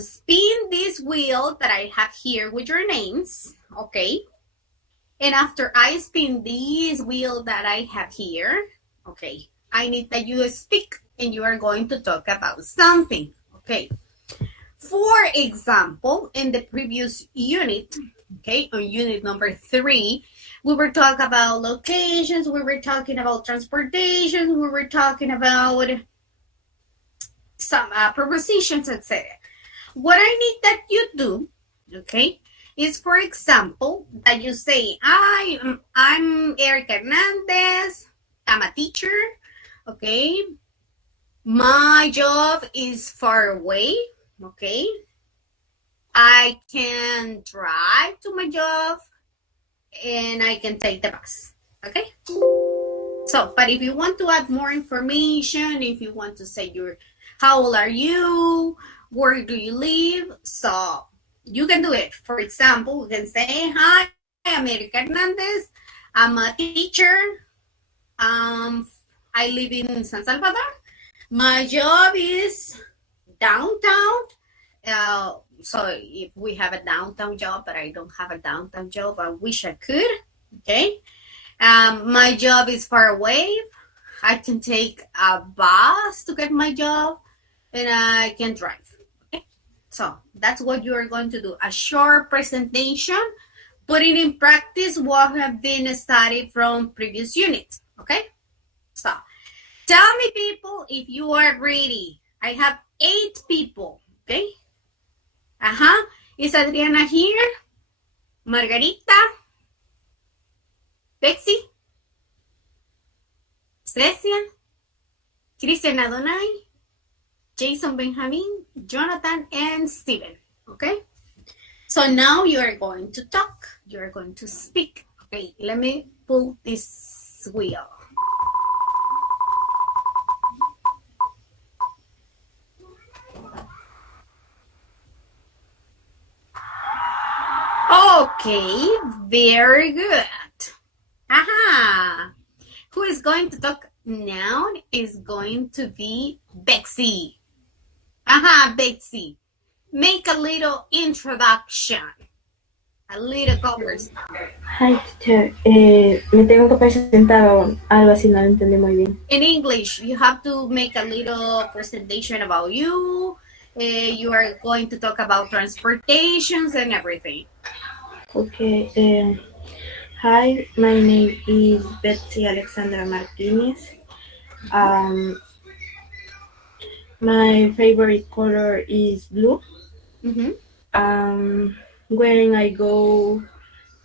spin this wheel that I have here with your names, okay? And after I spin this wheel that I have here, okay, I need that you speak and you are going to talk about something, okay? For example, in the previous unit, okay, on unit number 3, we were talking about locations, we were talking about transportation, we were talking about some prepositions, etc. What I need that you do, okay, is, for example, that you say, I'm Erica Hernandez, I'm a teacher, okay, my job is far away, okay, I can drive to my job, and I can take the bus, okay? So, but if you want to add more information, if you want to say how old are you, where do you live, so you can do it. For example, you can say, hi, I'm Erica Hernandez, I'm a teacher, I live in San Salvador, my job is downtown, so if we have a downtown job, but I don't have a downtown job, I wish I could, okay? My job is far away. I can take a bus to get my job, and I can drive, okay? So that's what you are going to do, a short presentation, putting in practice what have been studied from previous units, okay? So tell me, people, if you are ready. I have 8 people, okay? Is Adriana here? Margarita? Betsy? Cecia? Christian Adonai? Jason Benjamin? Jonathan? And Steven, okay? So now you are going to talk. You are going to speak. Okay, let me pull this wheel. Okay, very good. Who is going to talk now is going to be Betsy. Betsy. Make a little introduction. A little conversation. Hi, teacher. Me tengo que presentar o algo así, no lo entendí muy bien. In English, you have to make a little presentation about you. You are going to talk about transportations and everything. Okay. Hi, my name is Betsy Alexandra Martinez. My favorite color is blue. Mm-hmm. When I go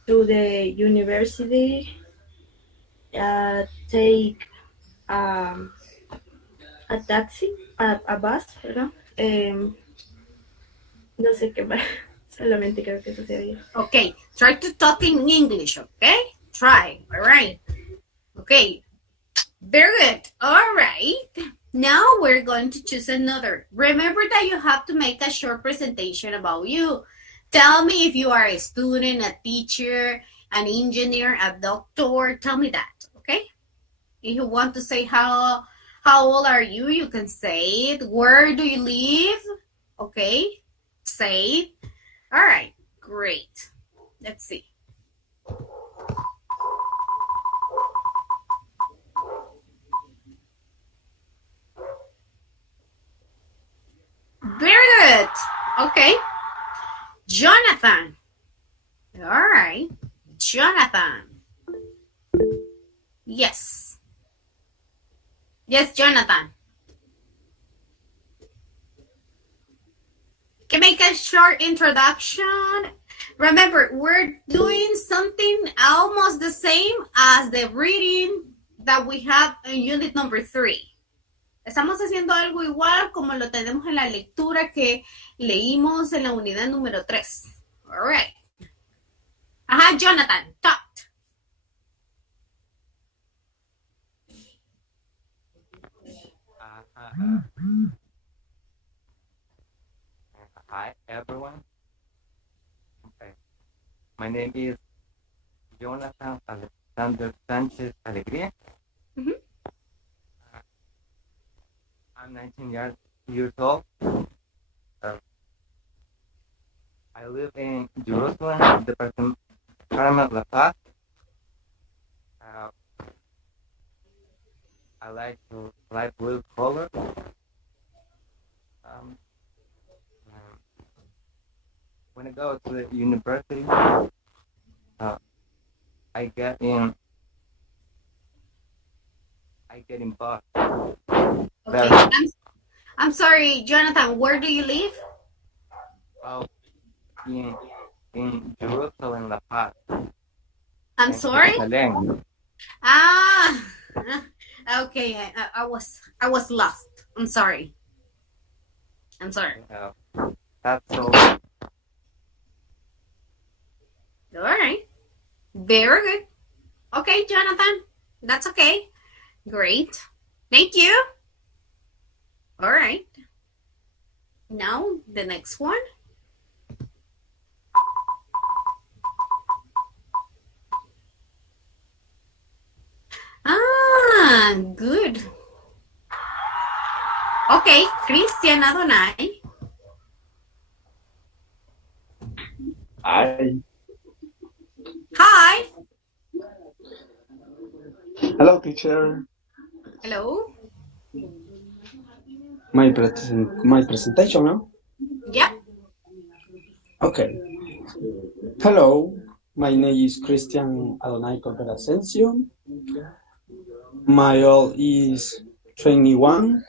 to the university, take a taxi, a bus, ¿verdad? No sé qué más. Solamente creo que eso sería. Okay, try to talk in English, okay? Try, all right. Okay, very good. All right. Now we're going to choose another. Remember that you have to make a short presentation about you. Tell me if you are a student, a teacher, an engineer, a doctor. Tell me that, okay? If you want to say how old are you, you can say it. Where do you live? Okay, say it. All right, great. Let's see. Very good. Okay. Jonathan. All right. Jonathan. Yes. Yes, Jonathan. Can make a short introduction. Remember, we're doing something almost the same as the reading that we have in unit number 3. Estamos haciendo algo igual como lo tenemos en la lectura que leímos en la unidad número 3. All right. Jonathan, talk. Hi, everyone. Okay. My name is Jonathan Alexander Sanchez Alegría. Mm-hmm. I'm 19 years old. I live in Jerusalem, Department La Paz. Uh, I like to light blue color. When I go to the university, I get in bus. Okay. I'm sorry, Jonathan. Where do you live? Well, in Jerusalem, La Paz. I'm sorry. Jerusalem. Ah. Okay. I was lost. I'm sorry. That's all. All right. Very good. Okay, Jonathan. That's okay. Great. Thank you. All right. Now, the next one. Ah, good. Okay, Christian Adonai. Hi. Hi. Hello, teacher. Hello. My presentation, no? Yep. Okay. Hello, my name is Christian Adonai Corpera Ascension. My age is 21.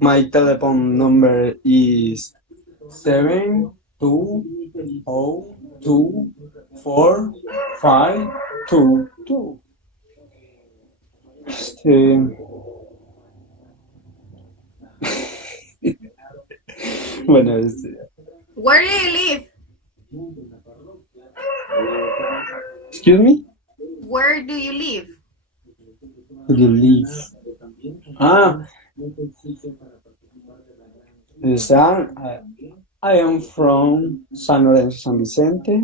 My telephone number is 720245222. Bueno, Where do you live? excuse me? Where do you live? You live. I am from San Lorenzo San Vicente.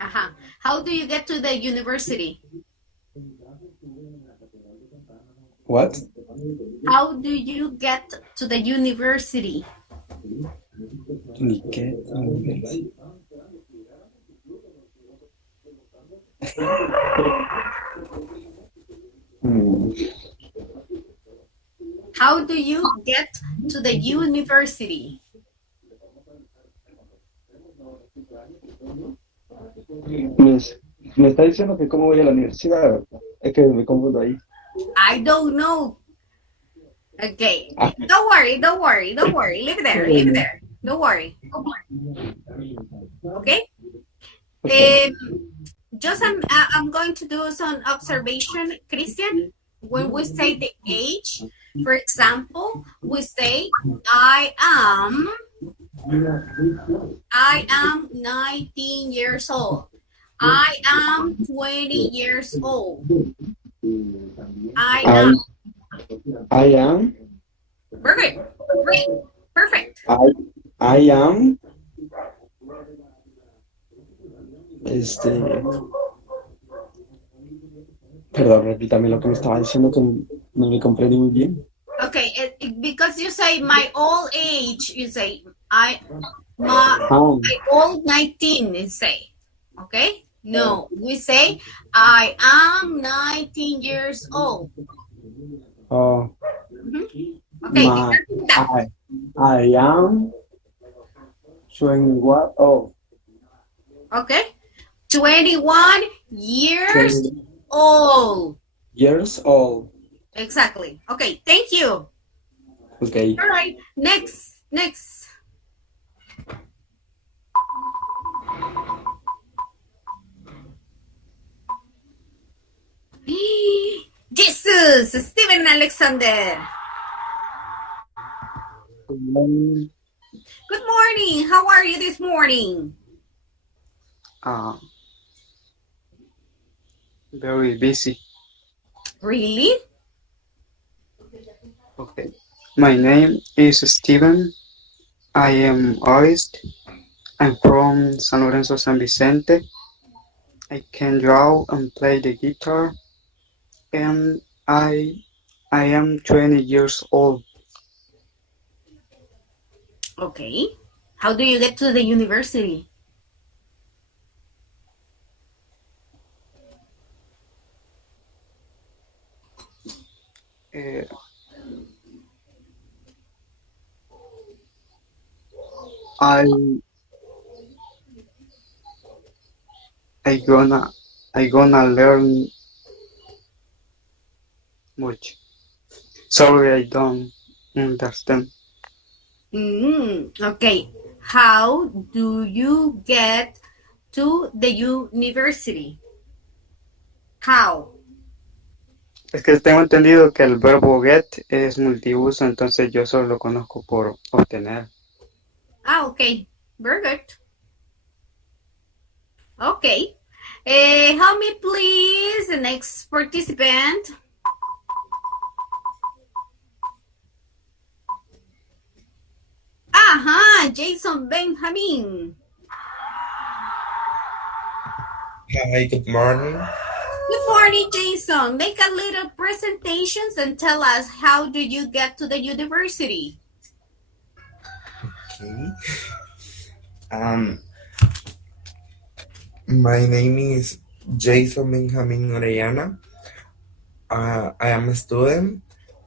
Uh-huh. How do you get to the university? What? How do you get to the university? How do you get to the university? Me está diciendo que cómo voy a la universidad. Es que me confundo ahí. I don't know. Okay. Don't worry. Leave it there. Don't worry. Okay? Just I'm going to do some observation, Christian. When we say the age, for example, we say I am 19 years old. I am 20 years old. I am. Very good. Great. Perfect. I am. Perdón, repítame lo que me estaba diciendo que no me comprendí muy bien. Okay, because you say my old age, you say my old 19, you say. Okay? No, we say I am 19 years old. Oh. Okay. I am 21. Oh. Okay. 21 years old. Years old. Exactly. Okay, thank you. Okay. All right, next. Jesus, Steven Alexander. Good morning. Good morning. How are you this morning? Very busy. Really? Okay. My name is Steven. I am artist. I'm from San Lorenzo San Vicente. I can draw and play the guitar, and I I am 20 years old. Okay. How do you get to the university? Uh, I I gonna learn much. Sorry, I don't understand. Okay. How do you get to the university? How? Es que tengo entendido que el verbo get es multiuso, entonces yo solo lo conozco por obtener. Okay. Very good. Okay. Help me, please, the next participant. Jason Benjamin. Hi, good morning. Good morning, Jason. Make a little presentations and tell us how do you get to the university? Okay. My name is Jason Benjamin Orellana. I am a student.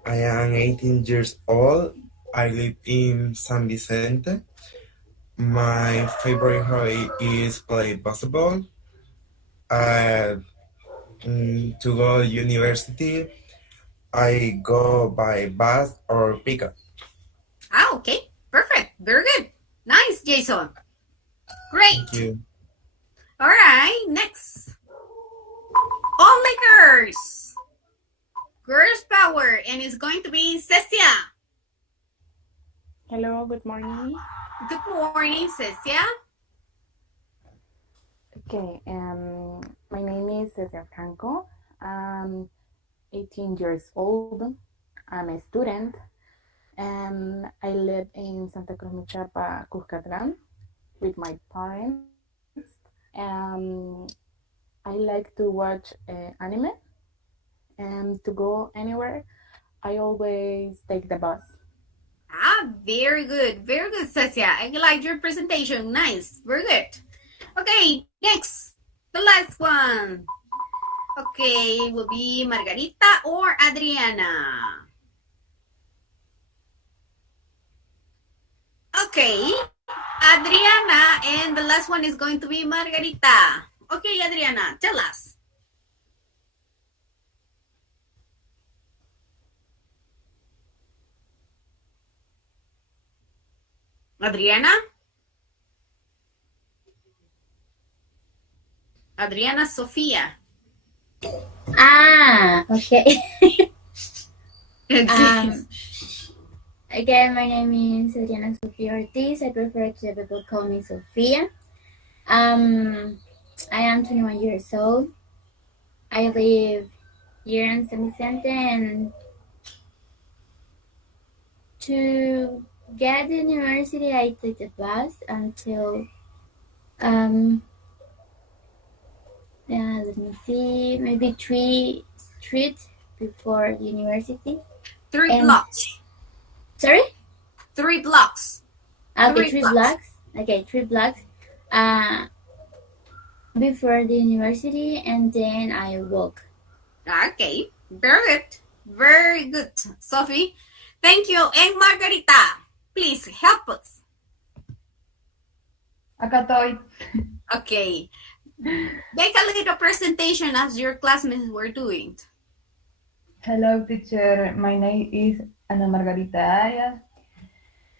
I am 18 years old. I live in San Vicente. My favorite hobby is play basketball. To go to university, I go by bus or pickup. Okay. Perfect. Very good. Nice, Jason. Great. Thank you. All right. Next. Only girls. Girls power. And it's going to be Cecia. Hello, good morning. Good morning, Cecia. Okay, my name is Cecilia Franco. I'm 18 years old. I'm a student. I live in Santa Cruz Michapa, Cuscatlán with my parents. I like to watch anime. And to go anywhere, I always take the bus. Very good. Very good, Cecia. I like your presentation. Nice. Very good. Okay, next. The last one. Okay, will be Margarita or Adriana. Okay, Adriana, and the last one is going to be Margarita. Okay, Adriana, tell us. Adriana? Adriana Sofia. Okay. Okay. Again, my name is Adriana Sofia Ortiz. I prefer to people call me Sofia. I am 21 years old. I live here in San Vicente, and to get to the university, I take the bus until let me see, maybe 3 streets before the university. 3 And- blocks. Sorry? 3 blocks. Okay, 3 3 blocks. Okay, 3 blocks. Before the university, and then I walk. Okay, very good. Very good, Sophie. Thank you. And Margarita, please help us. Acá estoy. Okay. Make a little presentation as your classmates were doing. Hello, teacher. My name is Ana Margarita Arias.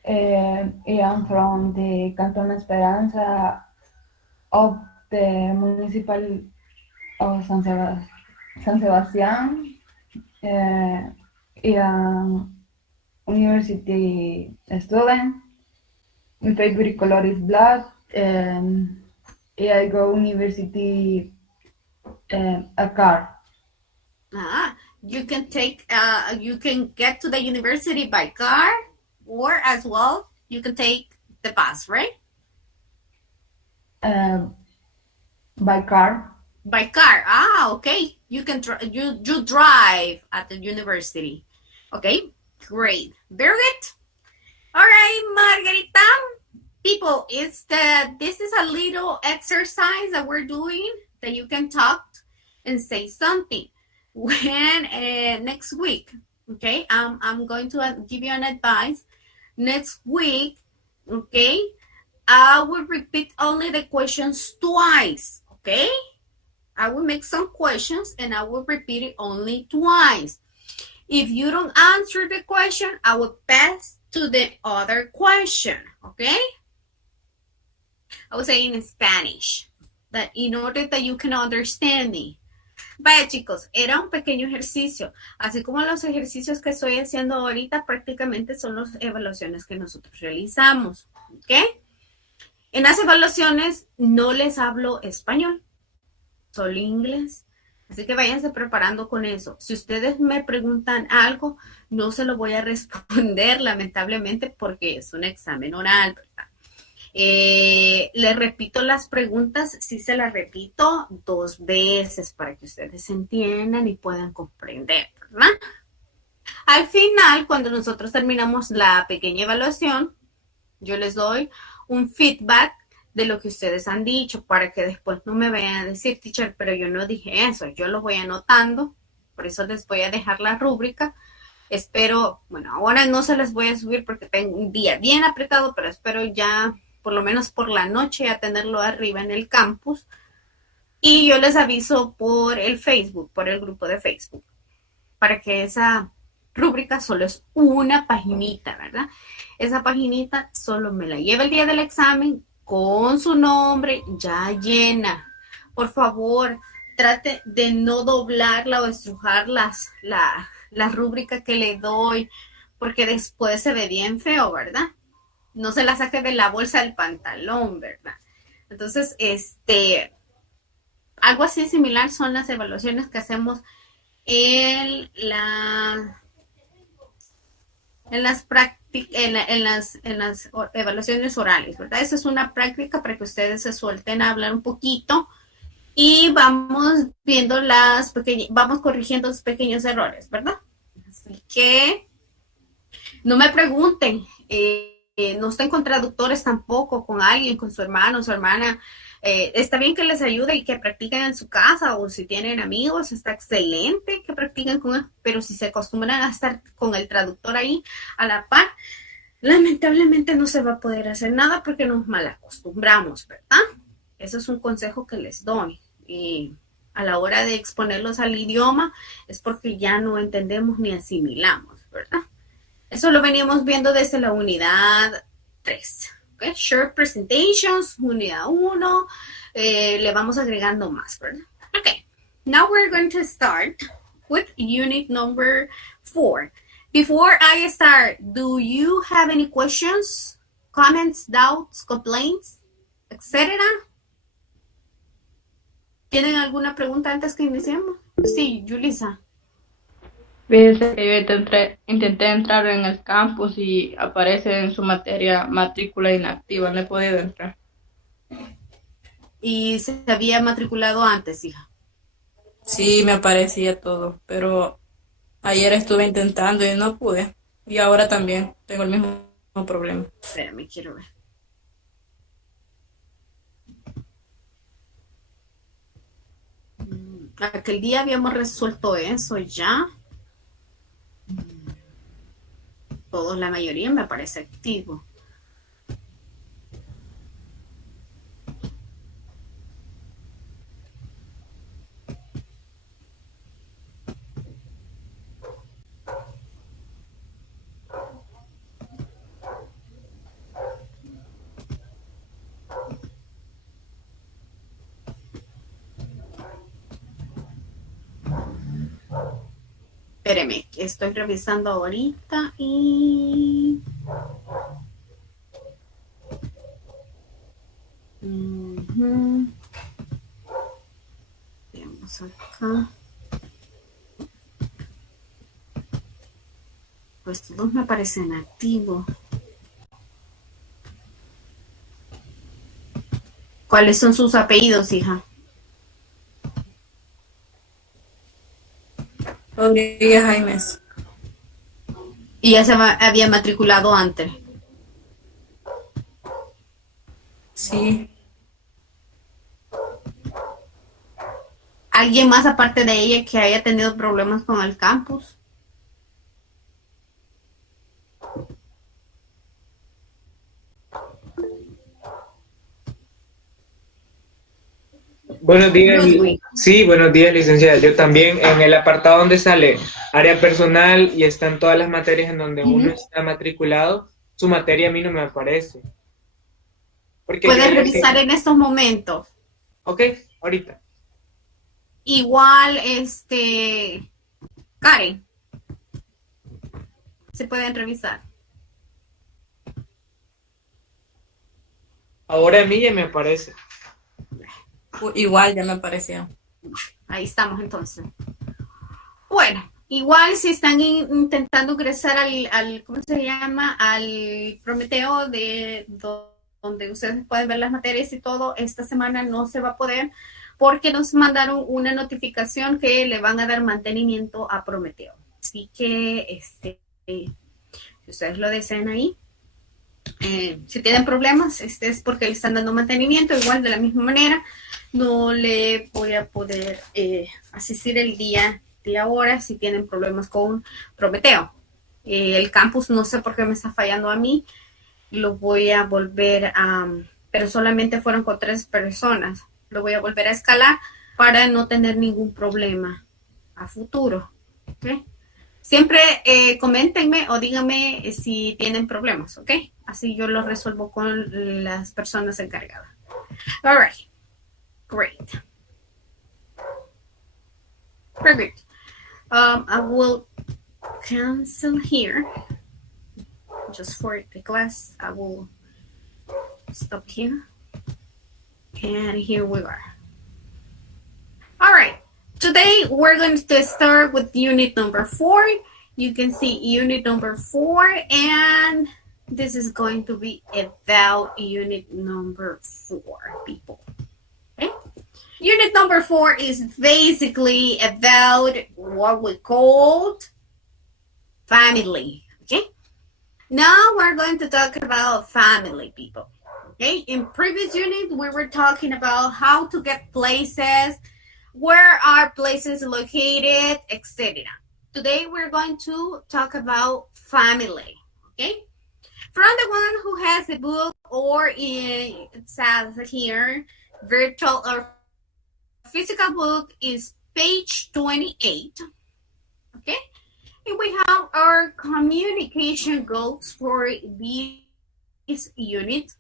I am from the Canton Esperanza of the municipal of San Sebastián. I am university student. My favorite color is black. I go university a car. You can you can get to the university by car, or as well, you can take the bus, right? By car. By car. Okay. You can you drive at the university. Okay, great. Very good. All right, Margarita. People, this is a little exercise that we're doing that you can talk and say something. When next week, okay, I'm going to give you an advice. Next week, okay, I will repeat only the questions twice, okay? I will make some questions and I will repeat it only twice. If you don't answer the question, I will pass to the other question, okay? I will say in Spanish, that in order that you can understand me. Vaya, chicos, era un pequeño ejercicio. Así como los ejercicios que estoy haciendo ahorita prácticamente son las evaluaciones que nosotros realizamos, ¿ok? En las evaluaciones no les hablo español, solo inglés. Así que váyanse preparando con eso. Si ustedes me preguntan algo, no se lo voy a responder, lamentablemente, porque es un examen oral, ¿verdad? Les repito las preguntas, sí se las repito 2 veces para que ustedes entiendan y puedan comprender, ¿verdad? Al final, cuando nosotros terminamos la pequeña evaluación, yo les doy un feedback de lo que ustedes han dicho para que después no me vayan a decir, teacher, pero yo no dije eso. Yo lo voy anotando, por eso les voy a dejar la rúbrica. Espero, bueno, ahora no se las voy a subir porque tengo un día bien apretado, pero espero ya, por lo menos por la noche, a tenerlo arriba en el campus. Y yo les aviso por el Facebook, por el grupo de Facebook, para que esa rúbrica solo es una paginita, ¿verdad? Esa paginita solo me la lleva el día del examen con su nombre ya llena. Por favor, trate de no doblarla o estrujar la rúbrica que le doy, porque después se ve bien feo, ¿verdad? No se la saque de la bolsa del pantalón, ¿verdad? Entonces, algo así similar son las evaluaciones que hacemos en las evaluaciones orales, ¿verdad? Esa es una práctica para que ustedes se suelten a hablar un poquito y vamos viendo vamos corrigiendo los pequeños errores, ¿verdad? Así que no me pregunten, no estén con traductores tampoco, con alguien, con su hermano o su hermana. Está bien que les ayude y que practiquen en su casa, o si tienen amigos, está excelente que practiquen con él, pero si se acostumbran a estar con el traductor ahí a la par, lamentablemente no se va a poder hacer nada porque nos malacostumbramos, ¿verdad? Eso es un consejo que les doy. Y a la hora de exponerlos al idioma es porque ya no entendemos ni asimilamos, ¿verdad? Eso lo veníamos viendo desde la unidad 3. Okay. Short presentations, unidad 1, le vamos agregando más, ¿verdad? Okay, now we're going to start with unit number 4. Before I start, do you have any questions, comments, doubts, complaints, etc.? ¿Tienen alguna pregunta antes que iniciemos? Sí, Julissa. Fíjese que yo intenté entrar en el campus y aparece en su materia matrícula inactiva, no he podido entrar. ¿Y se había matriculado antes, hija? Sí, me aparecía todo, pero ayer estuve intentando y no pude. Y ahora también tengo el mismo problema. Espérame, quiero ver. Aquel día habíamos resuelto eso ya. Todos, la mayoría me parece activo. Espéreme, que estoy revisando ahorita y... Veamos acá. Pues todos me parecen activos. ¿Cuáles son sus apellidos, hija? Rodríguez Jaimes. Y ya había matriculado antes. Sí. ¿Alguien más aparte de ella que haya tenido problemas con el campus? Buenos días. Ludwig. Sí, buenos días, licenciada. Yo también, en el apartado donde sale área personal y están todas las materias en donde uno está matriculado, su materia a mí no me aparece. Porque Puedes revisar en estos momentos. Ok, ahorita. Igual, Karen, se pueden revisar. Ahora a mí ya me aparece. Igual ya me apareció. Ahí estamos entonces. Bueno, igual si están intentando ingresar al ¿cómo se llama? Al Prometeo de donde ustedes pueden ver las materias y todo, esta semana no se va a poder porque nos mandaron una notificación que le van a dar mantenimiento a Prometeo. Así que, si ustedes lo desean ahí, si tienen problemas, es porque le están dando mantenimiento, igual de la misma manera, no le voy a poder asistir el día de ahora si tienen problemas con Prometeo. El campus no sé por qué me está fallando a mí, lo voy a volver a, pero solamente fueron con 3 personas, lo voy a volver a escalar para no tener ningún problema a futuro. ¿Okay? Siempre coméntenme o díganme si tienen problemas, ¿ok? Así yo los resuelvo con las personas encargadas. All right. Great. Very good. I will cancel here. Just for the class, I will stop here. And here we are. All right. Today, we're going to start with unit number 4. You can see unit number 4, and this is going to be about unit number 4, people. Okay? Unit number 4 is basically about what we called family. Okay? Now we're going to talk about family, people. Okay? In previous unit, we were talking about how to get places, where are places located, etc. Today we're going to talk about family, okay? From the one who has a book or it says here, virtual or physical book is page 28, okay? And we have our communication goals for this unit.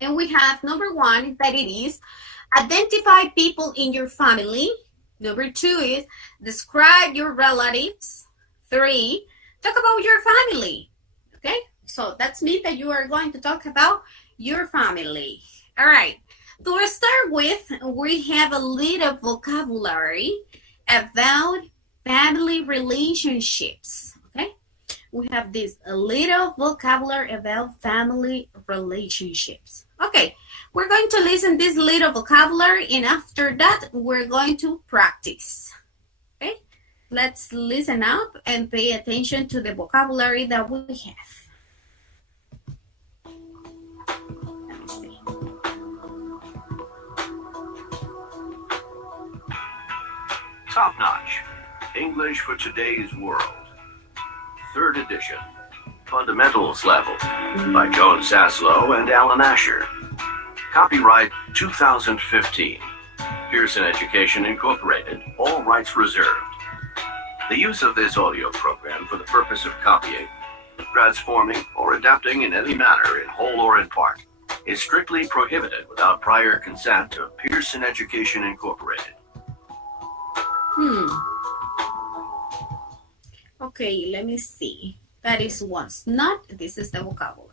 And we have number 1, that it is identify people in your family. Number 2 is describe your relatives. 3, talk about your family. Okay, so that's means that you are going to talk about your family. All right, to start with, we have a little vocabulary about family relationships. Okay, we have this a little vocabulary about family relationships. Okay, we're going to listen this little vocabulary, and after that, we're going to practice. Okay, let's listen up and pay attention to the vocabulary that we have. Let me see. Top Notch, English for Today's World. 3rd edition, Fundamentals Level, by Joan Saslow and Alan Asher. Copyright 2015. Pearson Education Incorporated. All rights reserved. The use of this audio program for the purpose of copying, transforming, or adapting in any manner in whole or in part is strictly prohibited without prior consent of Pearson Education Incorporated. Okay, let me see. That is was not. This is the vocabulary.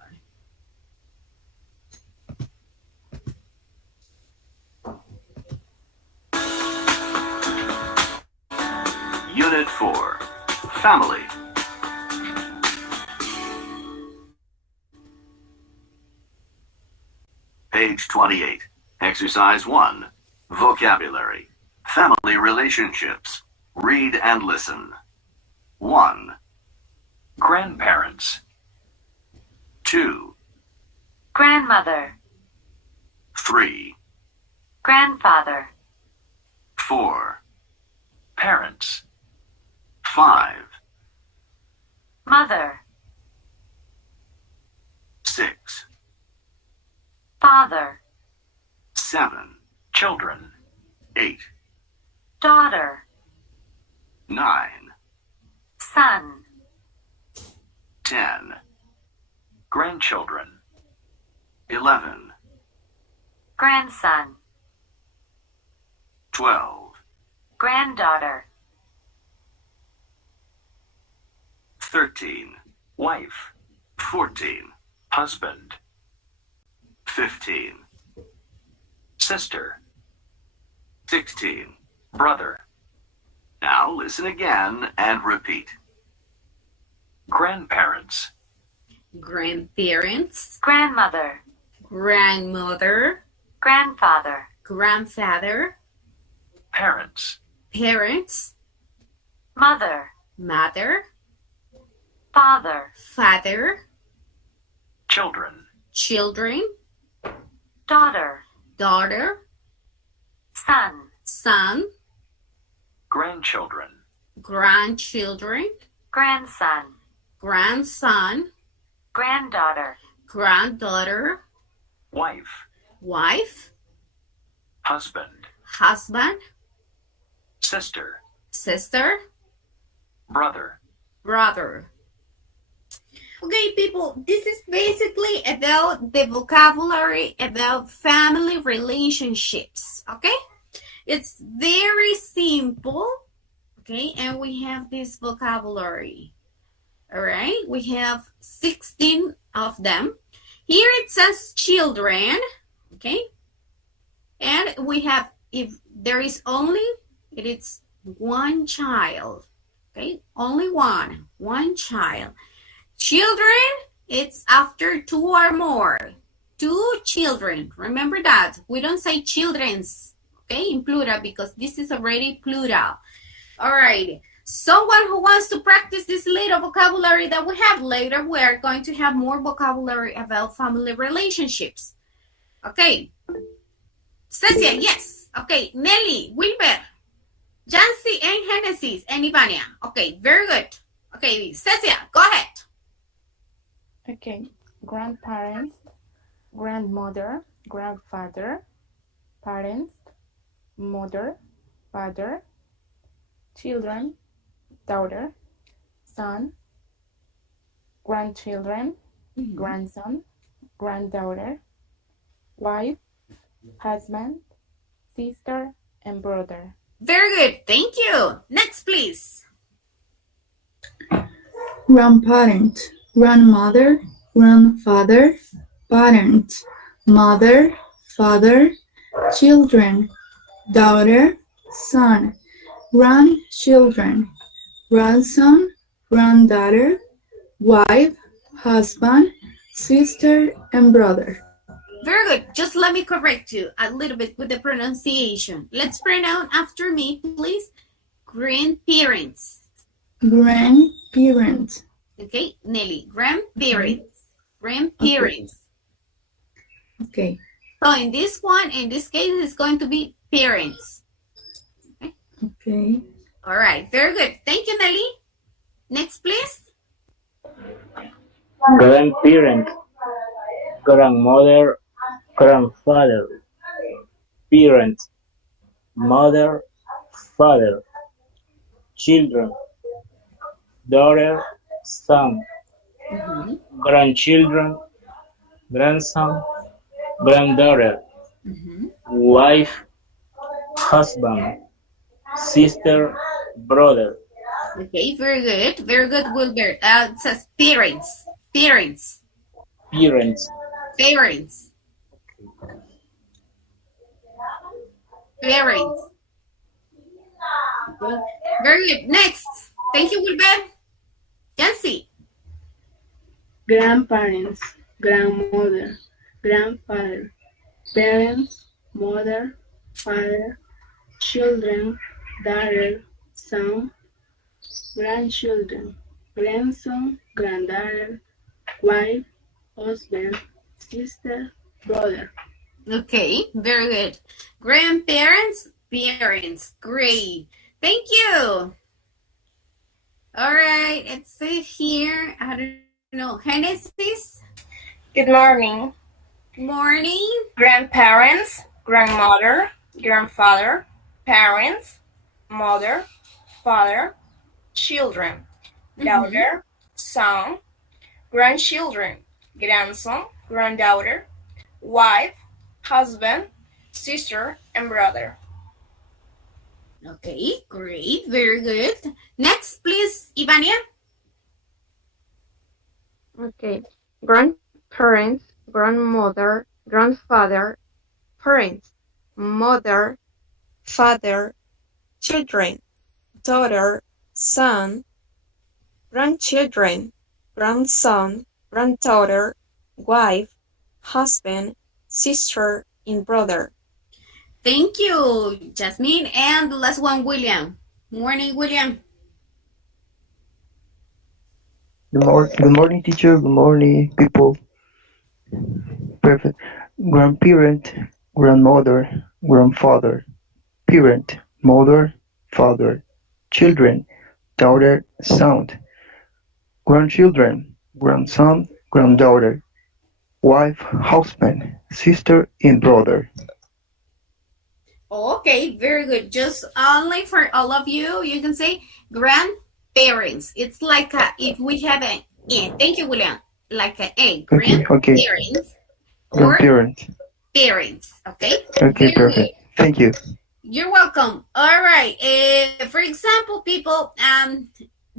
Unit 4. Family. Page 28. Exercise 1. Vocabulary. Family relationships. Read and listen. 1. Grandparents. 2, Grandmother, 3, grandfather, 4, parents. 5, mother, 6, father, 7, children. 8, daughter, 9, son, 10, grandchildren. 11, grandson, 12, granddaughter, 13, wife. 14, husband. 15, sister. 16, brother. Now listen again and repeat. Grandparents. Grandparents, grandmother, grandmother, grandfather, grandfather, Parents. parents, mother, mother, father, father, Children. children, daughter, daughter, son, son, Grandchildren. grandchildren, grandson, grandson, granddaughter, granddaughter, Wife. wife, Husband. husband, Sister. sister, Brother. brother. Okay, people, this is basically about the vocabulary about family relationships, okay? It's very simple, okay? And we have this vocabulary, all right? We have 16 of them. Here it says children, okay? And we have, if there is only, it is one child, okay? Only one child. Children, it's after 2 or more. 2 children. Remember that. We don't say children's, okay, in plural, because this is already plural. All right. Someone who wants to practice this little vocabulary that we have later, we are going to have more vocabulary about family relationships. Okay. Cecia, yes. Okay. Nelly, Wilber, Jancy, and Genesis, and Ivania. Okay, very good. Okay, Cecia, go ahead. Okay, grandparents, grandmother, grandfather, parents, mother, father, children, daughter, son, grandchildren, grandson, granddaughter, wife, husband, sister, and brother. Very good. Thank you. Next, please. Grandparent, grandmother, grandfather, parent, mother, father, children, daughter, son, grandchildren, grandson, granddaughter, wife, husband, sister, and brother. Very good. Just let me correct you a little bit with the pronunciation. Let's pronounce after me, please. Grandparents. Grandparent. Okay, Nelly. Grandparents. Grandparents. Okay. So in this one, in this case, it's going to be parents. Okay. All right. Very good. Thank you, Nelly. Next, please. Grandparent, grandmother, grandfather, parent, mother, father, children, daughter, son, grandchildren, grandson, granddaughter, wife, husband, sister, brother. Okay, very good. Very good, Wilbert. It says parents. Parents. Parents. Parents. Parents. Okay. Very good. Next. Thank you, Wilbert. Jancy. Grandparents, grandmother, grandfather, parents, mother, father, children, daughter, son, grandchildren, grandson, granddaughter, wife, husband, sister, brother. Okay, very good. Grandparents, parents. Great. Thank you. All right, let's see here. I don't know. Genesis? Good morning. Morning. Grandparents, grandmother, grandfather, parents, mother, father, children, daughter, son, grandchildren, grandson, granddaughter, wife, husband, sister, and brother. Okay, great. Very good. Next, please, Ivania. Okay. Grandparents, grandmother, grandfather, parents, mother, father, children, daughter, son, grandchildren, grandson, granddaughter, wife, husband, sister, and brother. Thank you, Jasmine. And the last one, William. Morning, William. Good morning, teacher. Good morning, people. Perfect. Grandparent, grandmother, grandfather, parent, mother, father, children, daughter, son, grandchildren, grandson, granddaughter, wife, husband, sister, and brother. Okay, very good. Just only for all of you, you can say grandparents. It's like if we have a, thank you, William, like a grandparents or Grandparent. parents. Okay? Okay, Very perfect. good. Thank you. You're welcome. All right. For example, people,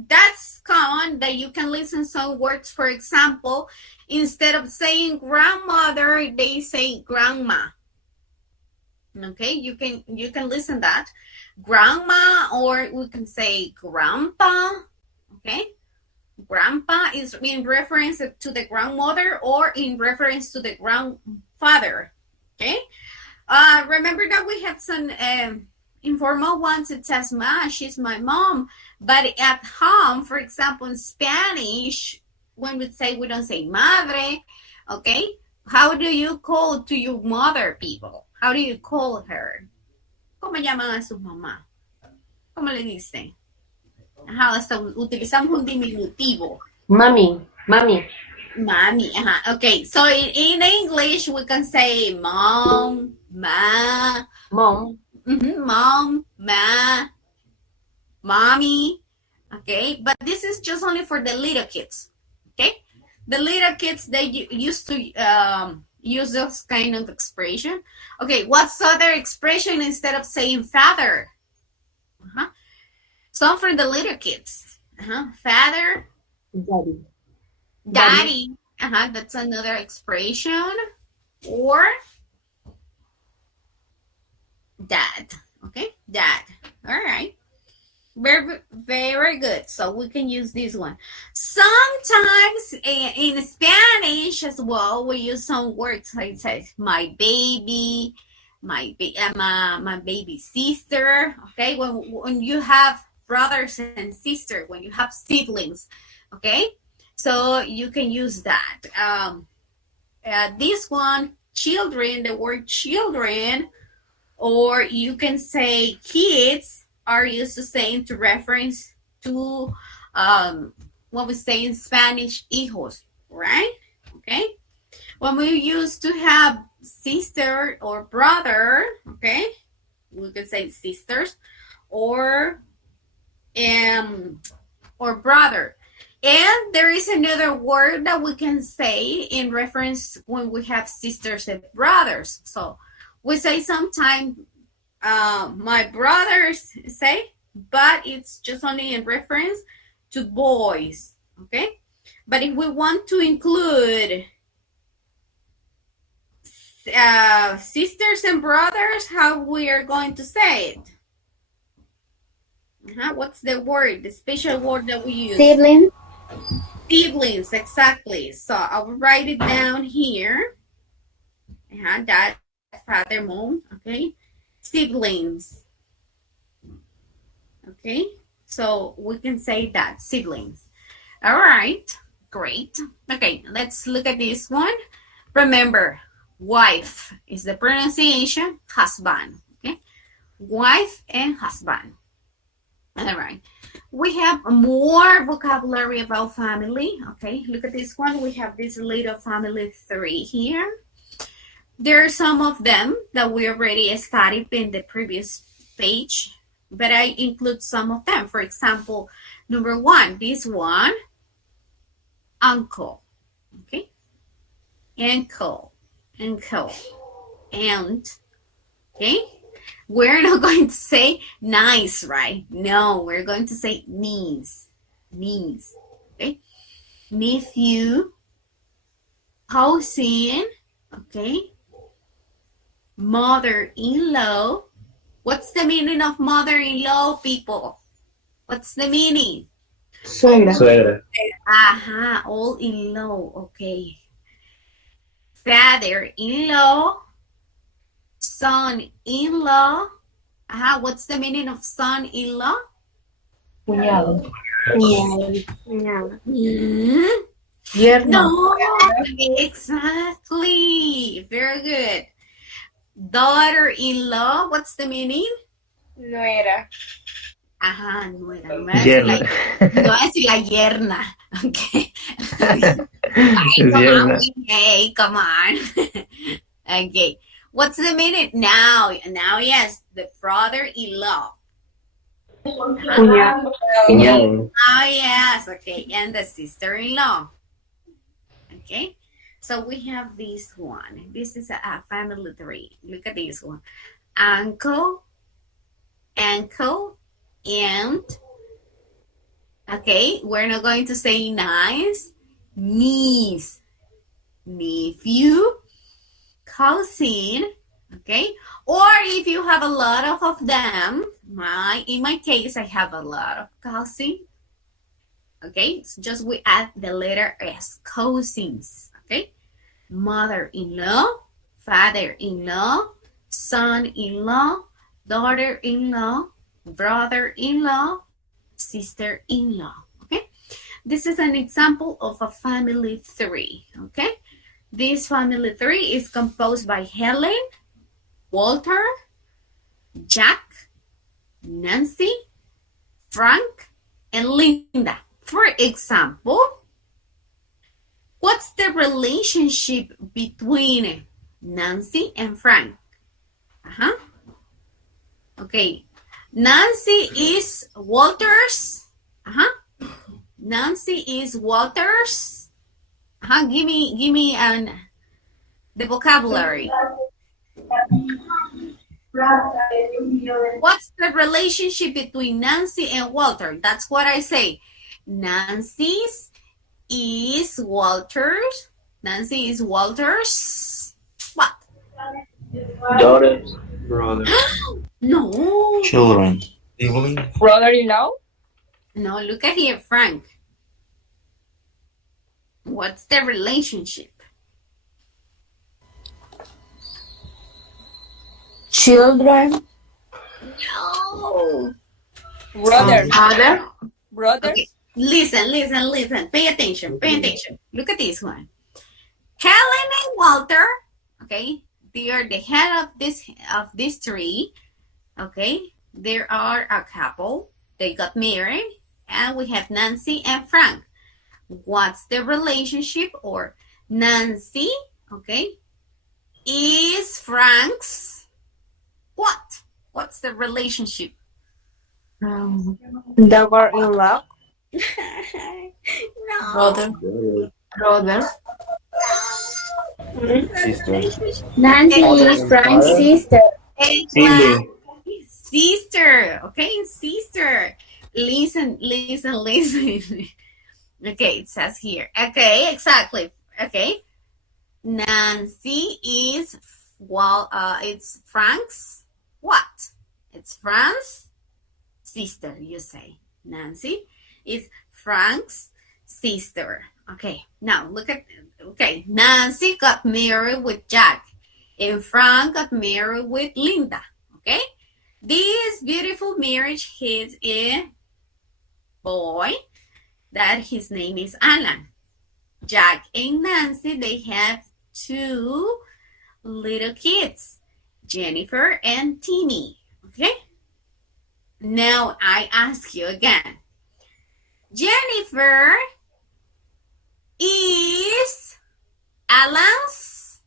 that's common that you can listen some words. For example, instead of saying grandmother, they say grandma. Okay, you can listen that grandma, or we can say grandpa. Okay, grandpa is in reference to the grandmother or in reference to the grandfather. Okay, remember that we have some informal ones. It says ma, she's my mom, but at home, for example, in Spanish, when we don't say madre. Okay, how do you call to your mother, people? How do you call her? ¿Cómo llaman a su mamá? ¿Cómo le dicen? Ajá, hasta utilizamos un diminutivo. Mami. Mami, ajá. Okay, so in English, we can say mom, ma. Mom. Mom, ma, mommy. Okay, but this is just only for the little kids. Okay, the little kids, they used to use those kind of expression. Okay, what's other expression instead of saying father? Some for the little kids. Father. Daddy. That's another expression. Or dad. Okay, dad. All right. Very, very good. So we can use this one. Sometimes in Spanish as well, we use some words like my baby, my baby sister. Okay, when you have brothers and sisters, when you have siblings. Okay, so you can use that. This one, children, the word children, or you can say kids, are used to saying to reference to what we say in Spanish, hijos, right? Okay. When we used to have sister or brother, okay, we can say sisters or brother. And there is another word that we can say in reference when we have sisters and brothers. So we say sometimes my brothers say, but it's just only in reference to boys, okay? But if we want to include sisters and brothers, how we are going to say it? What's the word, the special word that we use? Siblings. Siblings, exactly. So I will write it down here. Dad, father, mom, okay? Siblings. Okay, so we can say that, siblings. All right, great. Okay, let's look at this one. Remember, wife is the pronunciation, husband, okay? Wife and husband. All right. We have more vocabulary about family, okay? Look at this one. We have this little family 3 here. There are some of them that we already studied in the previous page, but I include some of them. For example, number 1, this one, uncle, okay? Uncle, aunt, okay? We're not going to say nice, right? No, we're going to say niece, okay? Nephew, cousin, okay? Mother-in-law. What's the meaning of mother-in-law, people? What's the meaning? Suegra. All in-law, okay. Father-in-law, son-in-law. What's the meaning of son-in-law? Cuñado. No, exactly. Very good. Daughter-in-law, what's the meaning? Nuera. Nuera. Yerna. No voy a decir la yerna. Okay. Hey, come on. Okay. What's the meaning? Now, yes, the brother-in-law. Cuñado. Oh, yes, okay, and the sister-in-law. Okay, so we have this one. This is a family 3. Look at this one. Uncle, aunt. Okay, we're not going to say nice. Niece, nephew, cousin, okay? Or if you have a lot of them, in my case, I have a lot of cousins. Okay, so just we add the letter S, cousins, okay? Mother-in-law, father-in-law, son-in-law, daughter-in-law, brother-in-law, sister-in-law, okay? This is an example of a family 3, okay? This family 3 is composed by Helen, Walter, Jack, Nancy, Frank, and Linda. For example, what's the relationship between Nancy and Frank? Okay, Nancy is Walter's. Nancy is Walter's. Give me the vocabulary. What's the relationship between Nancy and Walter? That's what I say. Nancy's is Walter's. Nancy is Walter's. What? Daughters. Brother. No. Children. Sibling. Brother-in-law? No, look at here, Frank. What's the relationship? Children. No. Brother. Father. Brothers. Okay. Listen. Pay attention. Look at this one. Helen and Walter, okay, they are the head of this tree, okay. There are a couple. They got married, and we have Nancy and Frank. What's the relationship? Or Nancy, okay, is Frank's what? What's the relationship? Daughter-in-law. No. Brother. Sister. Nancy is Frank's sister. Sibling. Sister, okay, sister. Listen. Okay, it says here. Okay, exactly. Okay. Nancy is, it's Frank's what? It's Frank's sister, you say. Nancy is Frank's sister. Okay, now look at, okay, Nancy got married with Jack, and Frank got married with Linda, okay? This beautiful marriage has a boy that his name is Alan. Jack and Nancy, they have 2 little kids, Jennifer and Timmy. Okay? Now I ask you again. Jennifer is Alan's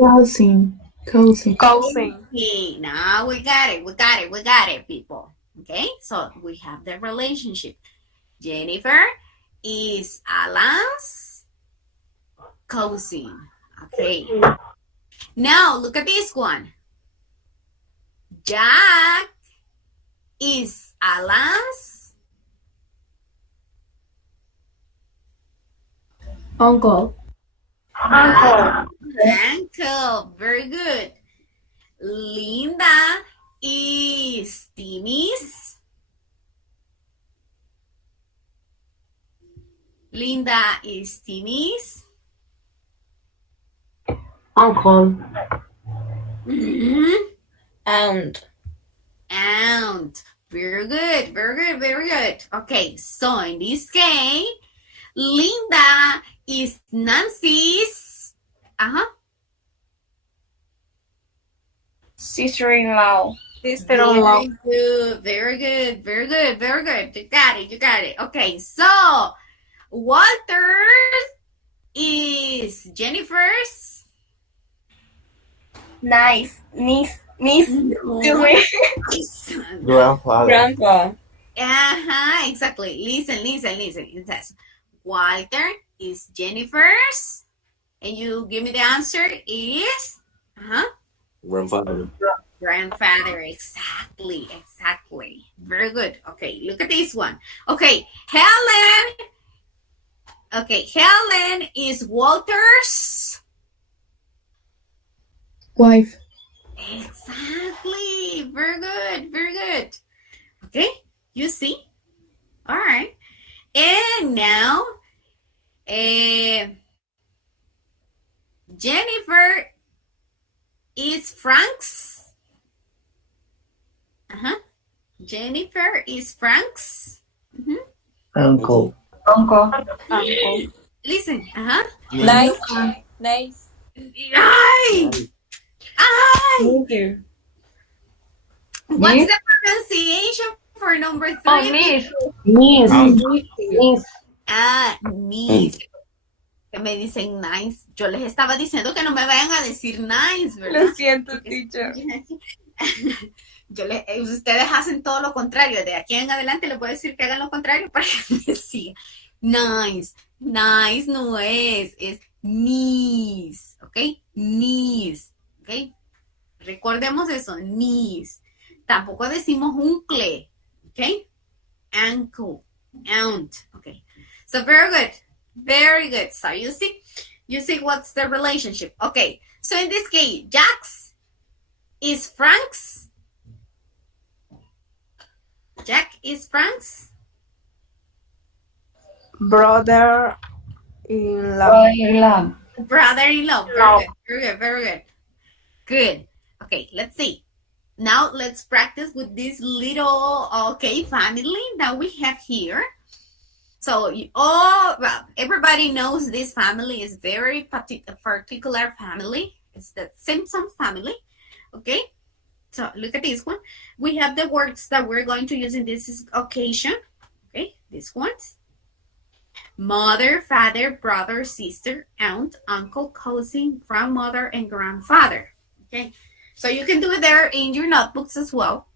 Cousin. Okay, now we got it, people. Okay, so we have the relationship. Jennifer is Alan's cousin. Okay. Now look at this one. Jack is Alan's Uncle. Uncle. Very good. Linda is Timmy's. Linda is Timmy's Uncle. Aunt. Very good. Okay, so in this case, Linda is Nancy's Sister-in-law. Very good. You got it. Okay, so Walter is Jennifer's Niece. Grandfather. Grandpa. Exactly. Listen. It says Walter is Jennifer's, and you give me the answer is Grandfather. grandfather. Exactly. Very good. Okay, look at this one. Okay, Helen is Walter's Wife. Exactly. Very good. Okay, you see? All right. And now, Jennifer is Frank's. Jennifer is Frank's Uncle. Listen. Nice. Thank you. What's the pronunciation for number 3? Niece. Niece. Que me dicen nice. Yo les estaba diciendo que no me vayan a decir nice, ¿verdad? Lo siento, teacher. Ustedes hacen todo lo contrario. De aquí en adelante les voy a decir que hagan lo contrario para que me sigan. Nice no es niece, ¿ok? Niece, ¿ok? Recordemos eso, niece. Tampoco decimos uncle, ¿ok? Uncle, aunt, ¿ok? So very good. So you see what's the relationship. Okay, so in this case, Jack's is Frank's. Jack is Frank's Brother-in-law. brother-in-law. Very good. Good. Okay, let's see. Now let's practice with this little family that we have here. So everybody knows this family is very particular family. It's the Simpson family. Okay, so look at this one. We have the words that we're going to use in this occasion. Okay, these ones: mother, father, brother, sister, aunt, uncle, cousin, grandmother, and grandfather. Okay, so you can do it there in your notebooks as well.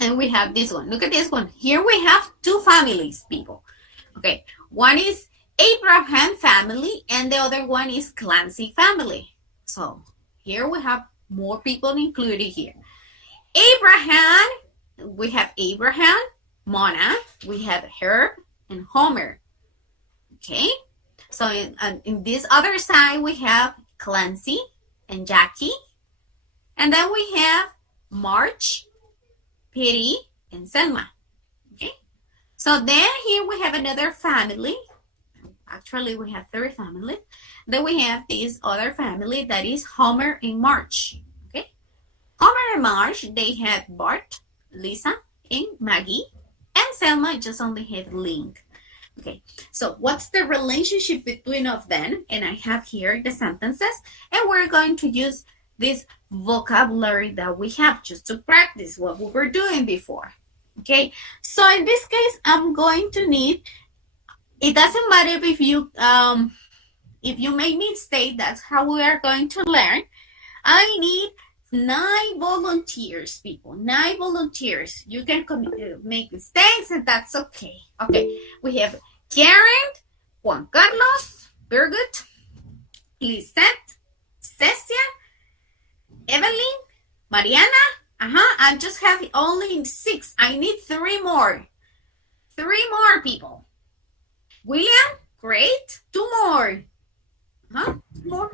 And we have this one. Look at this one. Here we have 2 families, people. Okay, one is Abraham family and the other one is Clancy family. So here we have more people included here. We have Abraham, Mona, we have Herb and Homer. Okay, so in this other side we have Clancy and Jackie, and then we have March, Petey, and Selma. So then here we have another family. Actually, we have 3 families. Then we have this other family that is Homer and Marge. Okay, Homer and Marge, they have Bart, Lisa, and Maggie, and Selma just only have link. Okay, so what's the relationship between of them? And I have here the sentences, and we're going to use this vocabulary that we have just to practice what we were doing before. Okay, so in this case, I'm going to need, it doesn't matter if you make mistake, that's how we are going to learn. I need 9 volunteers, people. 9 volunteers. You can make mistakes, and that's okay. Okay, we have Karen, Juan Carlos, Birgit, Lisette, Cecia, Evelyn, Mariana. I just have only 6. I need 3 more. 3 more people. William, great. 2 more. 2 more.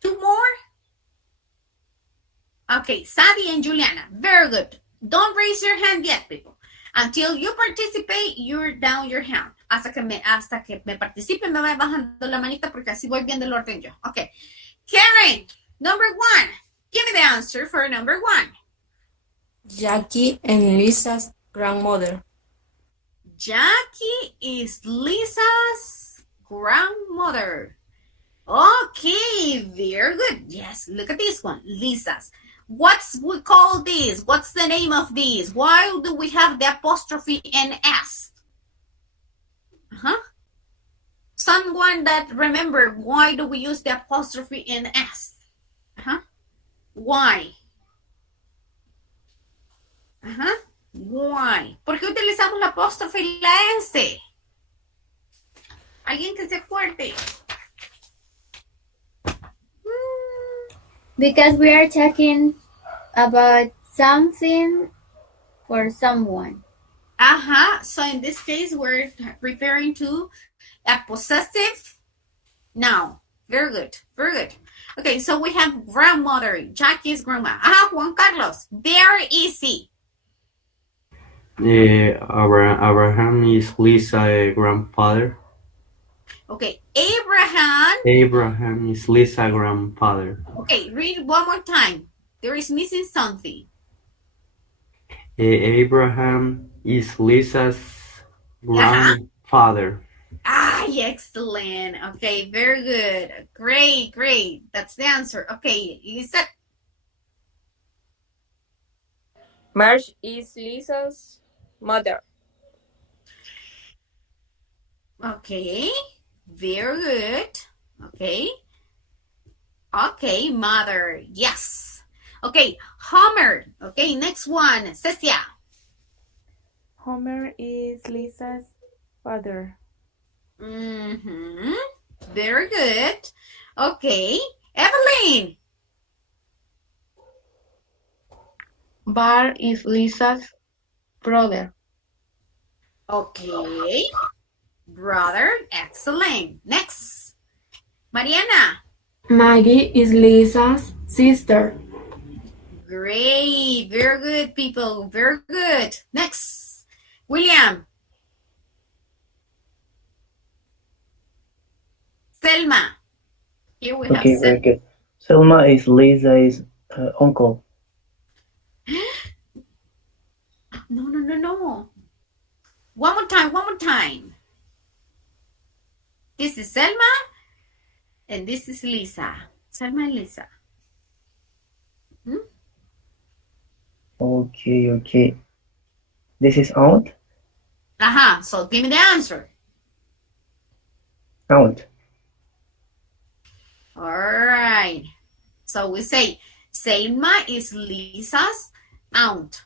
2 more. Okay, Sadie and Juliana. Very good. Don't raise your hand yet, people. Until you participate, you're down your hand. Hasta que me participe, me va bajando la manita porque así voy viendo el orden yo. Okay. Karen, number 1. Give me the answer for number 1. Jackie and Lisa's grandmother. Jackie is Lisa's grandmother. Okay, very good. Yes, look at this one. Lisa's. What's we call this? What's the name of this? Why do we have the apostrophe and S? Someone that remember, why do we use the apostrophe and S? Why? Why? ¿Por qué utilizamos la apóstrofe y la S? ¿Alguien que se acuerde? Because we are talking about something for someone. So in this case, we're referring to a possessive noun. Very good. Very good. Okay, so we have grandmother, Jackie's grandma. Juan Carlos. Very easy. Abraham is Lisa's grandfather. Okay, Abraham. Abraham is Lisa's grandfather. Okay, read one more time. There is missing something. Abraham is Lisa's grandfather. Excellent. Okay, very good. Great, great. That's the answer. Okay, Lisa. Marge is Lisa's mother. Okay, very good. Okay. Okay, mother. Yes. Okay, Homer. Okay, next one. Cecia. Homer is Lisa's father. Very good. Okay, Evelyn. Bart is Lisa's brother. Okay. Brother. Excellent. Next. Mariana. Maggie is Lisa's sister. Great. Very good, people. Very good. Next. William. Selma. Here we have Okay, very good. Selma is Lisa's uncle. No. One more time. This is Selma, and this is Lisa. Selma and Lisa. Okay. This is aunt? So give me the answer. Aunt. All right. So we say Selma is Lisa's aunt.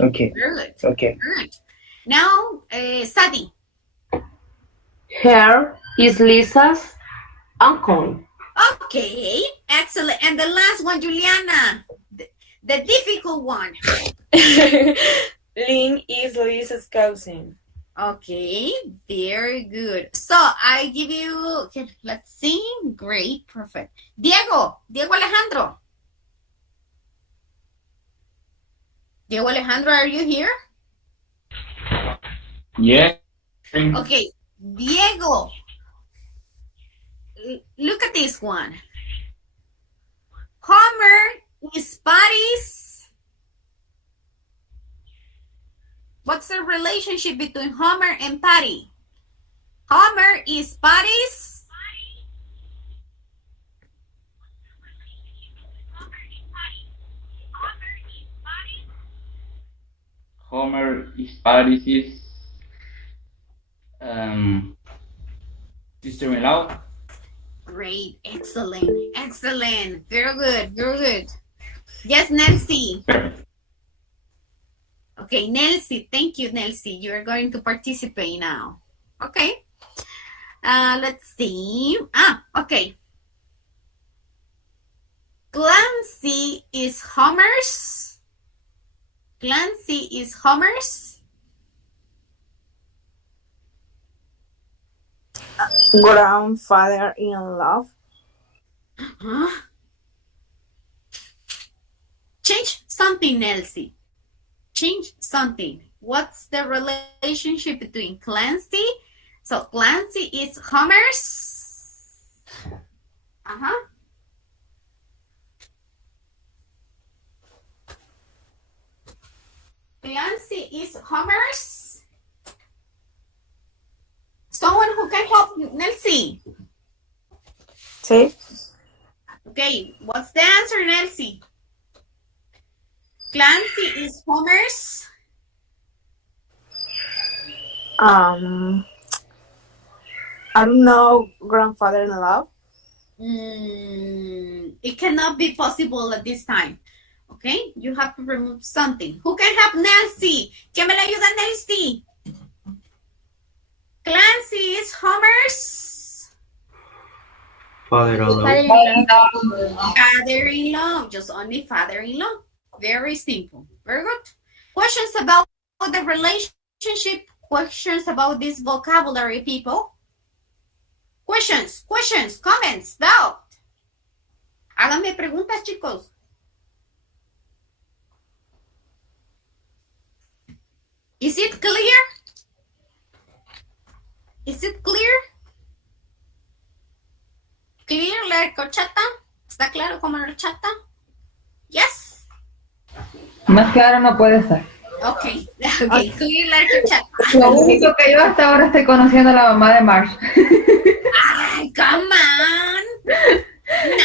Okay. Very good. Okay. All right. Now, Sadie. Her is Lisa's uncle. Okay. Excellent. And the last one, Juliana. The difficult one. Lynn is Lisa's cousin. Okay, very good. So I give you, okay, let's see. Great, perfect. Diego Alejandro. Diego Alejandro, are you here? Yeah. Okay, Diego. Look at this one. Homer is Patty's what's the relationship between Homer and Patty? Homer is Patty's Homer is Paris' sister-in-law. Great, excellent, excellent. Very good, very good. Yes, Nancy. Okay, Nelsie, thank you, Nelsie. You're going to participate now. Okay. Let's see. Okay. Clancy is Homer's. Clancy is Homer's. Grandfather-in-law. Huh? Change something, Nelsie. Change something. What's the relationship between Clancy? So Clancy is Homer's. Clancy is Homer's. Someone who can help Nelsie. Sí. Okay, what's the answer, Nelsie? Clancy is Homer's. I don't know, grandfather-in-law. It cannot be possible at this time. Okay, you have to remove something. Who can help Nancy? ¿Quién me la ayuda, Nancy? Clancy is Homer's Father-in-law. father-in-law. Just only father-in-law. Very simple. Very good. Questions about the relationship? Questions about this vocabulary, people? Questions, comments, doubt. Háganme preguntas, chicos. Is it clear? Is it clear? Clear like horchata? ¿Está claro como la horchata? Yes? Más claro no puede ser. Okay, clear like horchata. Lo único que yo hasta ahora estoy conociendo a la mamá de Marsh. Ay, come on.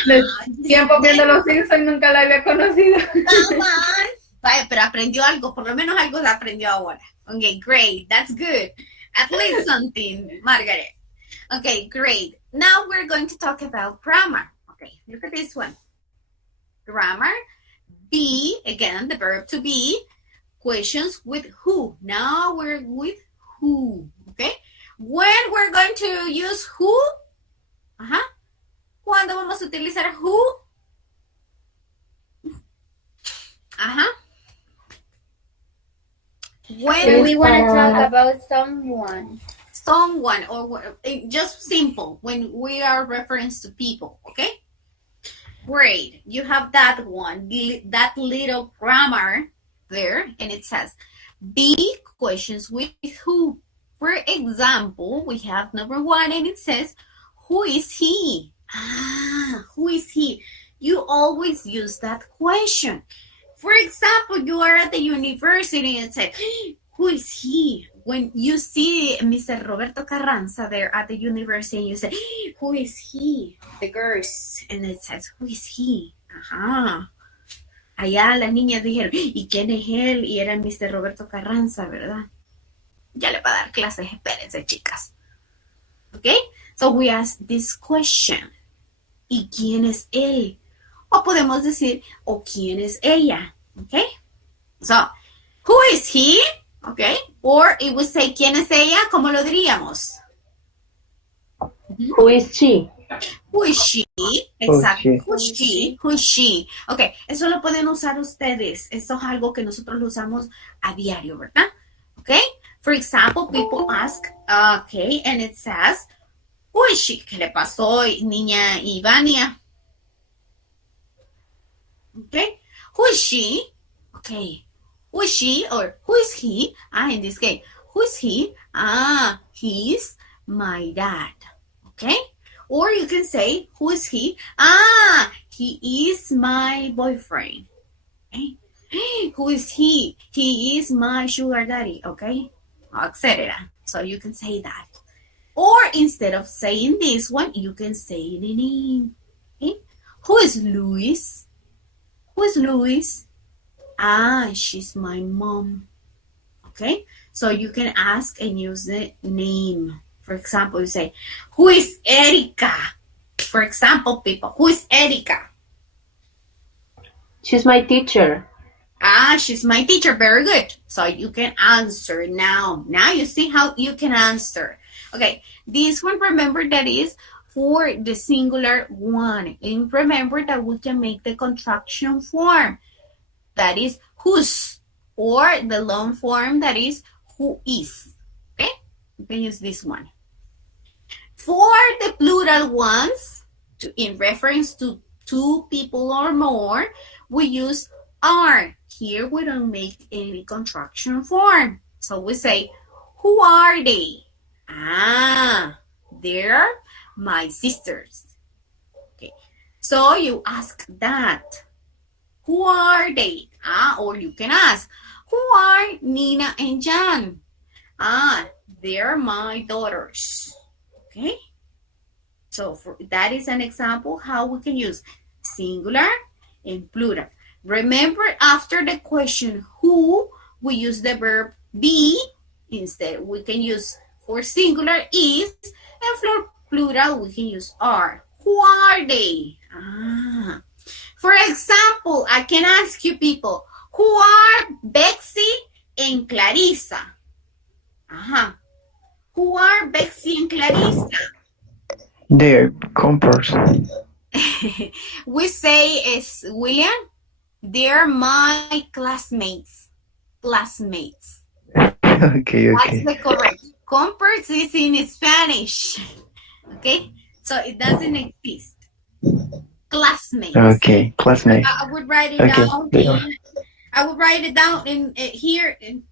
De tiempo viendo los Simpsons nunca la había conocido. Come on. Vaya, pero aprendió algo, por lo menos algo la aprendió ahora. Okay, great, that's good. At least something, Margaret. Okay, great. Now we're going to talk about grammar. Okay, look at this one. Grammar, be, again, the verb to be, questions with who. Now we're with who, okay? When we're going to use who? ¿Cuándo vamos a utilizar who? When we want to talk about someone. Someone, or just simple, when we are reference to people, okay? Great, you have that one, that little grammar there, and it says, be questions with who. For example, we have number one, and it says, who is he? Who is he? You always use that question. For example, you are at the university and say, who is he? When you see Mr. Roberto Carranza there at the university, you say, who is he? The girls. And it says, who is he? Allá las niñas dijeron, ¿y quién es él? Y era Mr. Roberto Carranza, ¿verdad? Ya le va a dar clases, espérense, chicas. Okay? So we ask this question. ¿Y quién es él? O podemos decir, ¿o quién es ella? Okay? So, who is he? Okay? Or it would say, ¿quién es ella? ¿Cómo lo diríamos? Who is she? Who is she? Exacto. Who is she? Who is she? Okay, eso lo pueden usar ustedes. Eso es algo que nosotros lo usamos a diario, ¿verdad? Okay? For example, people ask, okay, and it says, who is she? ¿Qué le pasó, niña Ivania? Okay? Who is she? Okay. Who is she or who is he? In this case, who is he? He's my dad. Okay? Or you can say, who is he? He is my boyfriend. Okay? Who is he? He is my sugar daddy, okay? Etc. So you can say that. Or instead of saying this one, you can say the name. Okay? Who is Luis? Who is Luis? Ah, she's my mom. Okay? So you can ask and use the name. For example, you say, who is Erika? For example, people, who is Erika? She's my teacher. Ah, she's my teacher. Very good. So you can answer now. Now you see how you can answer. Okay, this one, remember that is for the singular one. And remember that we can make the contraction form. That is whose. Or the long form that is who is. Okay, you can use this one. For the plural ones, in reference to 2 people or more, we use are. Here we don't make any contraction form. So we say, who are they? Ah, they're my sisters. Okay, so you ask that. Who are they? Ah, or you can ask, who are Nina and Jan? Ah, they're my daughters. Okay, so that is an example how we can use singular and plural. Remember, after the question who, we use the verb be. Instead, we can use for singular is, and for plural, we can use are. Who are they? Ah. For example, I can ask you people, who are Betsy and Clarissa? Who are Betsy and Clarissa? They're compers. We say, is William, they're my classmates. Classmates. Okay. That's the correct. Compers is in Spanish. Okay? So it doesn't exist. Classmates. Okay, classmates. I would write it Okay, down. they are. I would write it down in here in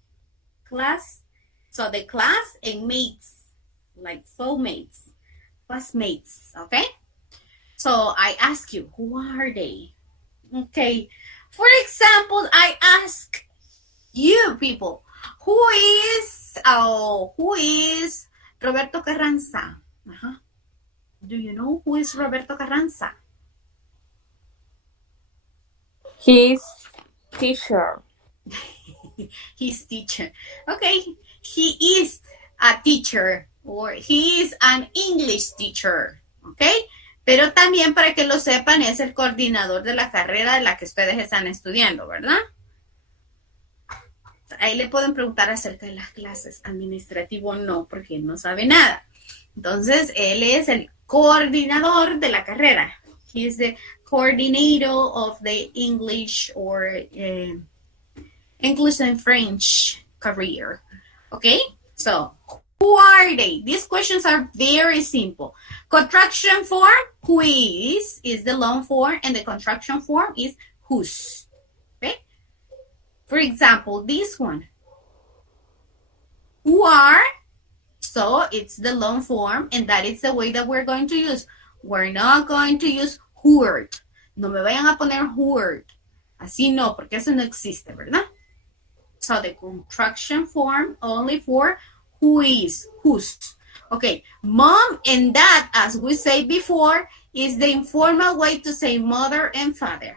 class. So the class and mates, like soulmates, classmates. Okay. So I ask you, who are they? Okay. For example, I ask you people, who is Roberto Carranza? Do you know who is Roberto Carranza? His teacher. His teacher. Okay. He is a teacher or he is an English teacher. Okay. Pero también para que lo sepan es el coordinador de la carrera de la que ustedes están estudiando, ¿verdad? Ahí le pueden preguntar acerca de las clases. Administrativo no, porque él no sabe nada. Entonces, él es el coordinador de la carrera. He is the coordinator of the English or English and French career. Okay? So, who are they? These questions are very simple. Contraction form, who is the long form, and the contraction form is whose. Okay? For example, this one. Who are? So, it's the long form, and that is the way that we're going to use. We're not going to use who'd. No me vayan a poner who'd. Así no, porque eso no existe, ¿verdad? So, the contraction form only for who is, whose. Okay, mom and dad, as we said before, is the informal way to say mother and father.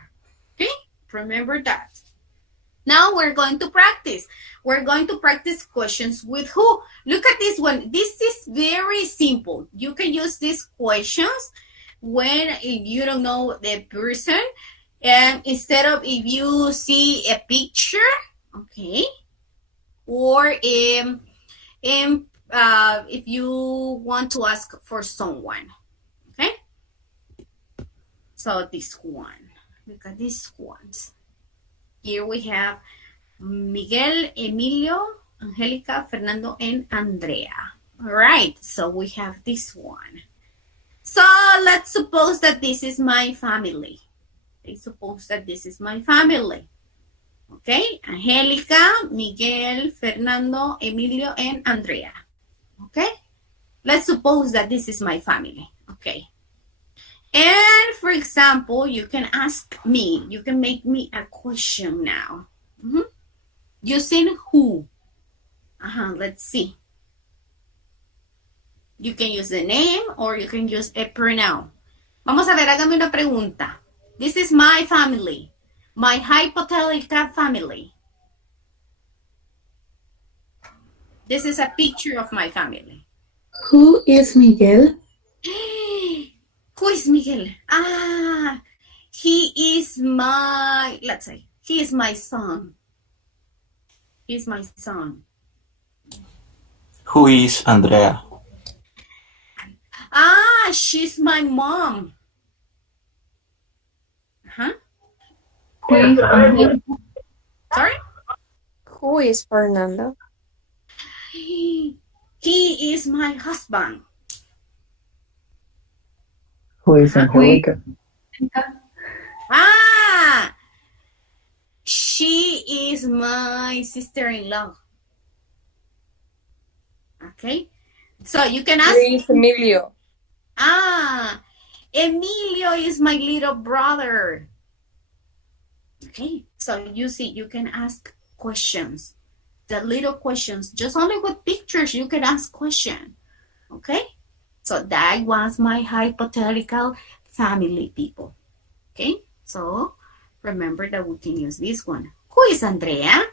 Okay, remember that. Now we're going to practice. We're going to practice questions with who. Look at this one. This is very simple. You can use these questions when you don't know the person. And instead of if you see a picture, okay, or if you want to ask for someone, okay? So this one, look at these ones. Here we have Miguel, Emilio, Angelica, Fernando, and Andrea. All right, so we have this one. So let's suppose that this is my family. Let's suppose that this is my family. Okay, Angelica, Miguel, Fernando, Emilio, and Andrea. Okay, let's suppose that this is my family. Okay, And for example, you can ask me, you can make me a question now. Using who. Let's see. You can use the name or you can use a pronoun. Vamos a ver, hágame una pregunta. This is my family. My hypothetical family. This is a picture of my family. Who is Miguel? Who is Miguel? He is my, let's say, he is my son. He is my son. Who is Andrea? She's my mom. Sorry? Who is Fernando? He is my husband. Who is Angelica? She is my sister-in-law. Okay, so you can ask. Who is Emilio? Emilio is my little brother. Okay, so you see, you can ask questions. The little questions, just only with pictures, you can ask questions. Okay, so that was my hypothetical family, people. Okay, so remember that we can use this one. Who is Andrea?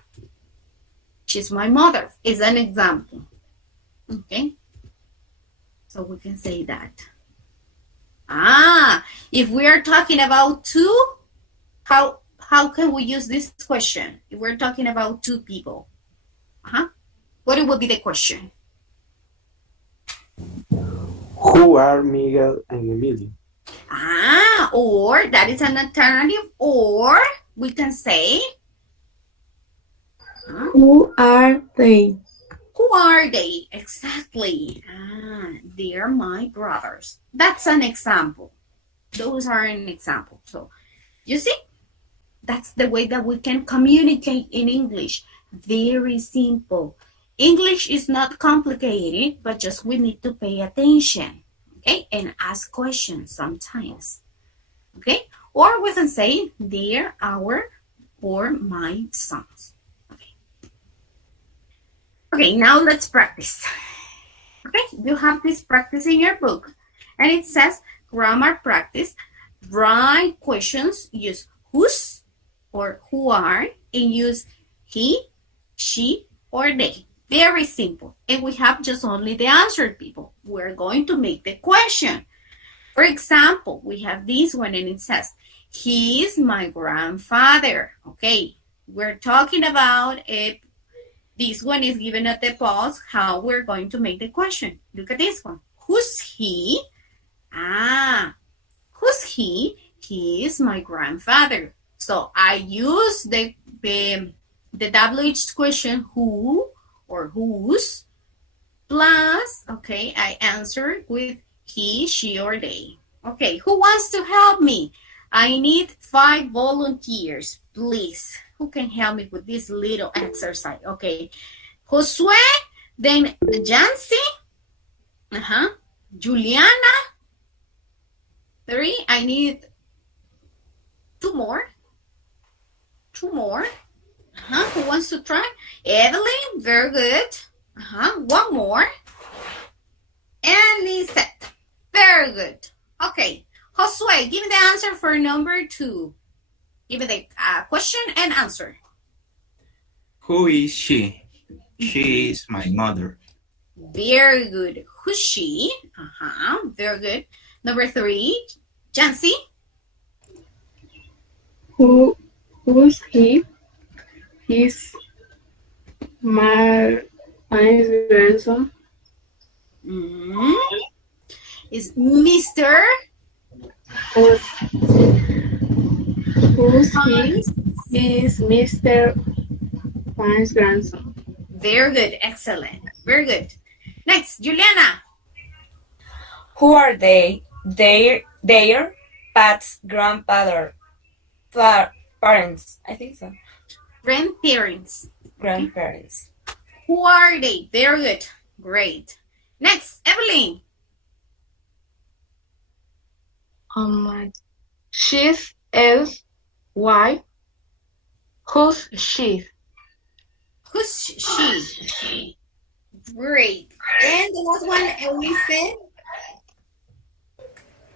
She's my mother, is an example. Okay, so we can say that. If we are talking about two, how can we use this question? If we're talking about two people, what would be the question? Who are Miguel and Emilio? Or that is an alternative, or we can say, Who are they? Who are they? Exactly. They are my brothers. That's an example. Those are an example. So, you see, that's the way that we can communicate in English. Very simple. English is not complicated, but just we need to pay attention, okay, and ask questions sometimes, okay? Or we can say, they're our or my sons. Okay, now let's practice. Okay, you have this practice in your book, and it says grammar practice. Write questions, use whose or who are, and use he, she, or they. Very simple. And we have just only the answered people. We're going to make the question. For example, we have this one, and it says, he is my grandfather. Okay, we're talking about a this one is given at the pause, how we're going to make the question. Look at this one. Who's he? Who's he? He is my grandfather. So I use the WH question, who or whose, plus, okay, I answer with he, she, or they. Okay, who wants to help me? I need 5 volunteers, please. Who can help me with this little exercise? Okay, Josue, then Jancy, Juliana, 3. I need 2 more. 2 more. Who wants to try? Evelyn, very good. 1 more. And Lisette, very good. Okay, Josue, give me the answer for number 2. Give me the question and answer. Who is she? She is my mother. Very good. Who's she? Very good. Number 3, Jancy. Who's he? He's my grandson. Is Mr. Who's he? Is Mr. Fine's grandson. Very good. Excellent. Very good. Next, Juliana. Who are they? Their Pat's grandfather. Parents. I think so. Grandparents. Grandparents. Who are they? Very good. Great. Next, Evelyn. She's else. Why? Who's she? Who's she? Great. And the last one, Eunice.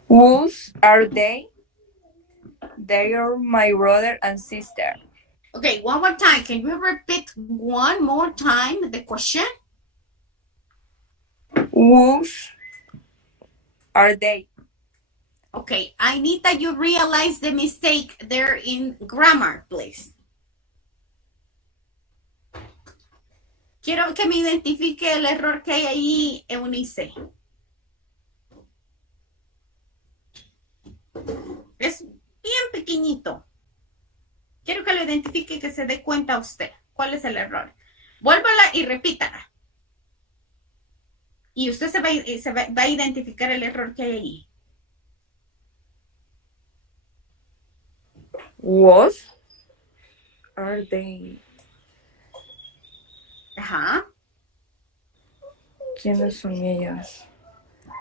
Whose are they? They are my brother and sister. Okay, one more time. Can you repeat one more time the question? Whose are they? Okay, I need that you realize the mistake there in grammar, please. Quiero que me identifique el error que hay ahí, Eunice. Es bien pequeñito. Quiero que lo identifique y que se dé cuenta usted. ¿Cuál es el error? Vuélvala y repítala. Y usted va a identificar el error que hay ahí. What are they? Ajá. ¿Quiénes son ellas?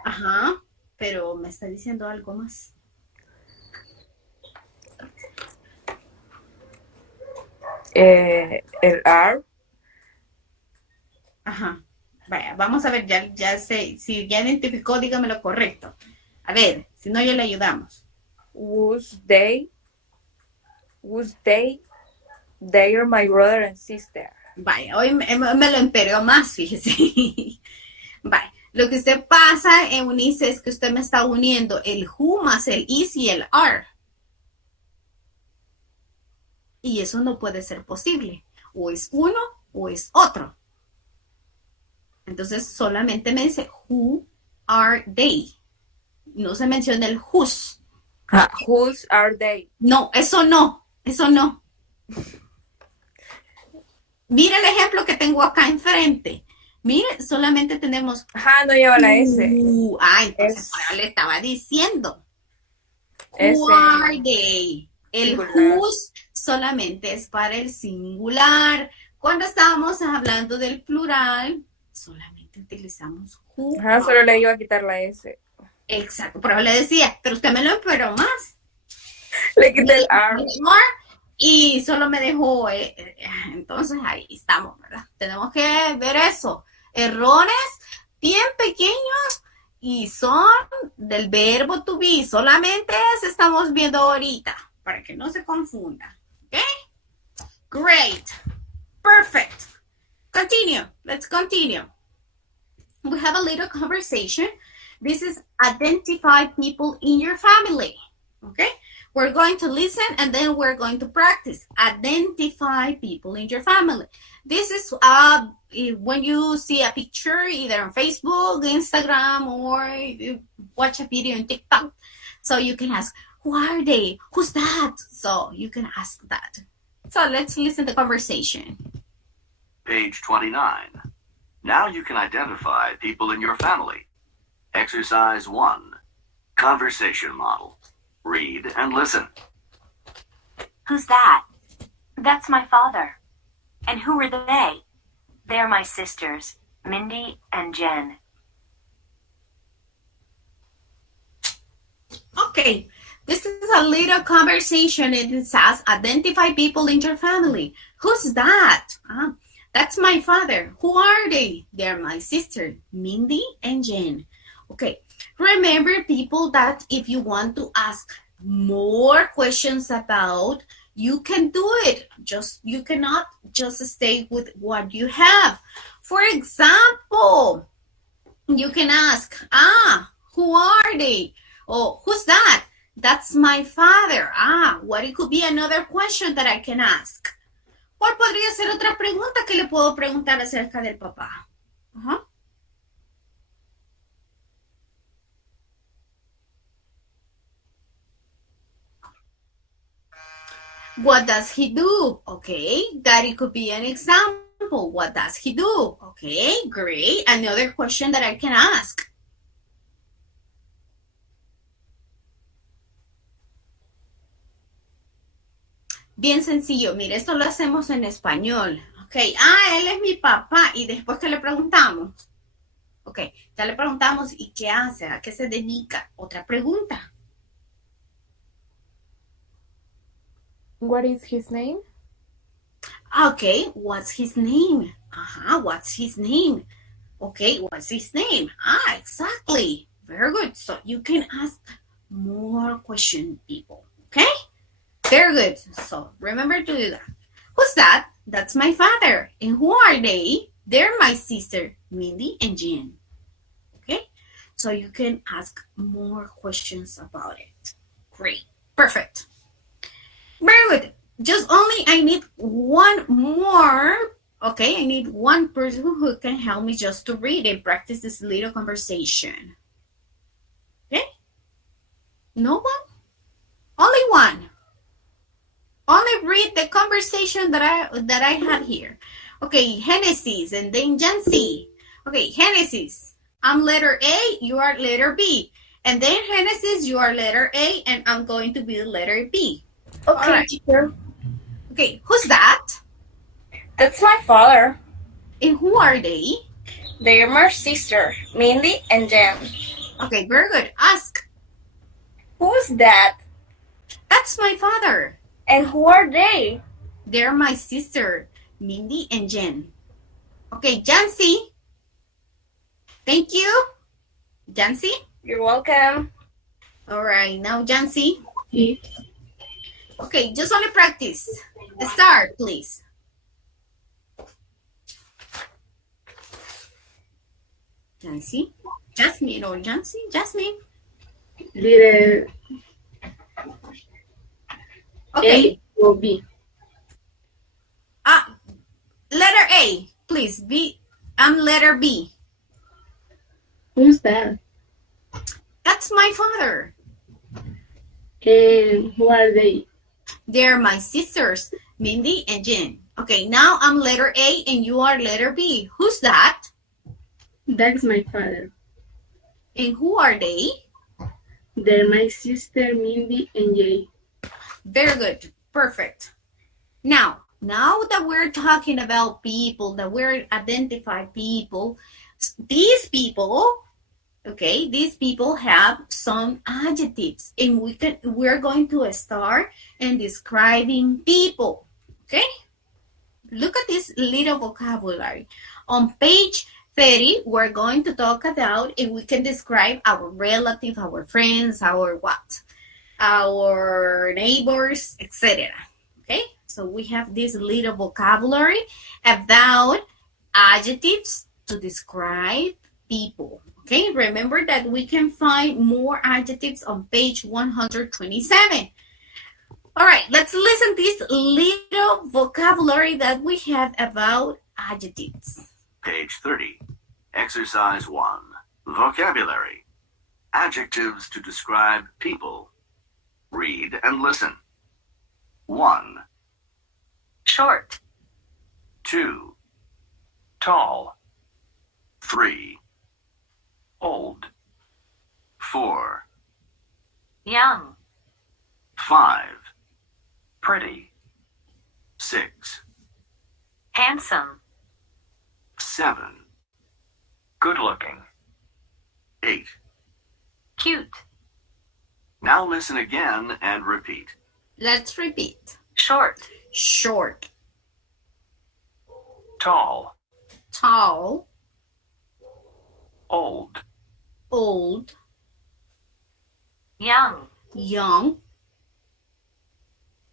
Ajá. Pero me está diciendo algo más. El are. Ajá. Vaya, vamos a ver, ya sé. Si ya identificó, dígame lo correcto. A ver, si no, ya le ayudamos. Whose they? They are my brother and sister. Vaya, hoy me lo empeoró más, fíjese. Vaya, lo que usted pasa, Eunice, es que usted me está uniendo el who más el is y el are. Y eso no puede ser posible. O es uno o es otro. Entonces solamente me dice who are they. No se menciona el whose. Whose are they? No, eso no. Eso no. Mira el ejemplo que tengo acá enfrente. Mire, solamente tenemos. Ajá, no lleva la S. Entonces ahora le estaba diciendo. S. Who are they? El Singular. whose solamente es para el singular. Cuando estábamos hablando del plural, solamente utilizamos who. Ajá, solo le iba a quitar la S. Exacto, pero le decía, pero usted me lo empeoró más. Le quité el are. Y solo me dejó, entonces ahí estamos, ¿verdad? Tenemos que ver eso. Errores bien pequeños y son del verbo to be. Solamente eso estamos viendo ahorita, para que no se confunda. ¿Ok? Great. Perfect. Continue. Let's continue. We have a little conversation. This is identify people in your family. Okay? We're going to listen and then we're going to practice. Identify people in your family. This is when you see a picture either on Facebook, Instagram, or you watch a video on TikTok. So you can ask, who are they? Who's that? So you can ask that. So let's listen to the conversation. Page 29. Now you can identify people in your family. Exercise 1. Conversation model. Read and listen. Who's that? That's my father. And who are they? They're my sisters, Mindy and Jen. Okay, this is a little conversation and it says identify people in your family. Who's that? That's my father. Who are they? They're my sister, Mindy and Jen. Okay, remember people that if you want to ask more questions about, you can do it. You cannot just stay with what you have. For example, you can ask, who are they? Oh, who's that? That's my father. What it could be another question that I can ask. ¿Cuál podría ser otra pregunta que le puedo preguntar acerca del papá? What does he do? Okay, that it could be an example. What does he do? Okay, great. Another question that I can ask. Bien sencillo. Mire, esto lo hacemos en español. Ok, él es mi papá. Y después que le preguntamos. Ok, ya le preguntamos, ¿y qué hace? ¿A qué se dedica? Otra pregunta. What is his name? Okay, what's his name? What's his name? Okay, what's his name? Exactly. Very good. So you can ask more questions, people. Okay? Very good. So remember to do that. Who's that? That's my father. And who are they? They're my sister, Mindy and Jen. Okay? So you can ask more questions about it. Great. Perfect. Very good. Just only I need one more. Okay, I need one person who can help me just to read and practice this little conversation. Okay? No one? Only one. Only read the conversation that I have here. Okay, Genesis and then Jancy. Okay, Genesis. I'm letter A, you are letter B. And then Genesis, you are letter A, and I'm going to be letter B. Okay, right. teacher. Okay, who's that? That's my father. And who are they? They're my sister, Mindy and Jen. Okay, very good. Ask. Who's that? That's my father. And who are they? They're my sister, Mindy and Jen. Okay, Jancy. Thank you. Jancy? You're welcome. All right, now Jancy. Yes. Okay, just only practice. Start, please. Jancy? Jasmine or Jancy? Jasmine? Letter Okay. A or B? Letter A, please. B. I'm letter B. Who's that? That's my father. And who are they? They're my sisters, Mindy and Jen. Okay, now I'm letter A and you are letter B. Who's that? That's my father. And who are they? They're my sister, Mindy and Jay. Very good. Perfect. Now that we're talking about people, that we're identifying people, these people have some adjectives, and we're going to start in describing people. Okay? Look at this little vocabulary. On page 30, we're going to talk about if we can describe our relatives, our friends, our neighbors, etc. Okay? So we have this little vocabulary about adjectives to describe people. Okay? Remember that we can find more adjectives on page 127. All right, let's listen to this little vocabulary that we have about adjectives. Page 30. Exercise 1. Vocabulary. Adjectives to describe people. Read and listen. 1. Short. 2. Tall. 3. Old. 4. Young. 5. Pretty. 6. Handsome. 7. Good looking. 8. Cute. Now listen again and repeat. Let's repeat. Short. Short. Tall. Tall. Old. Old. Young. Young.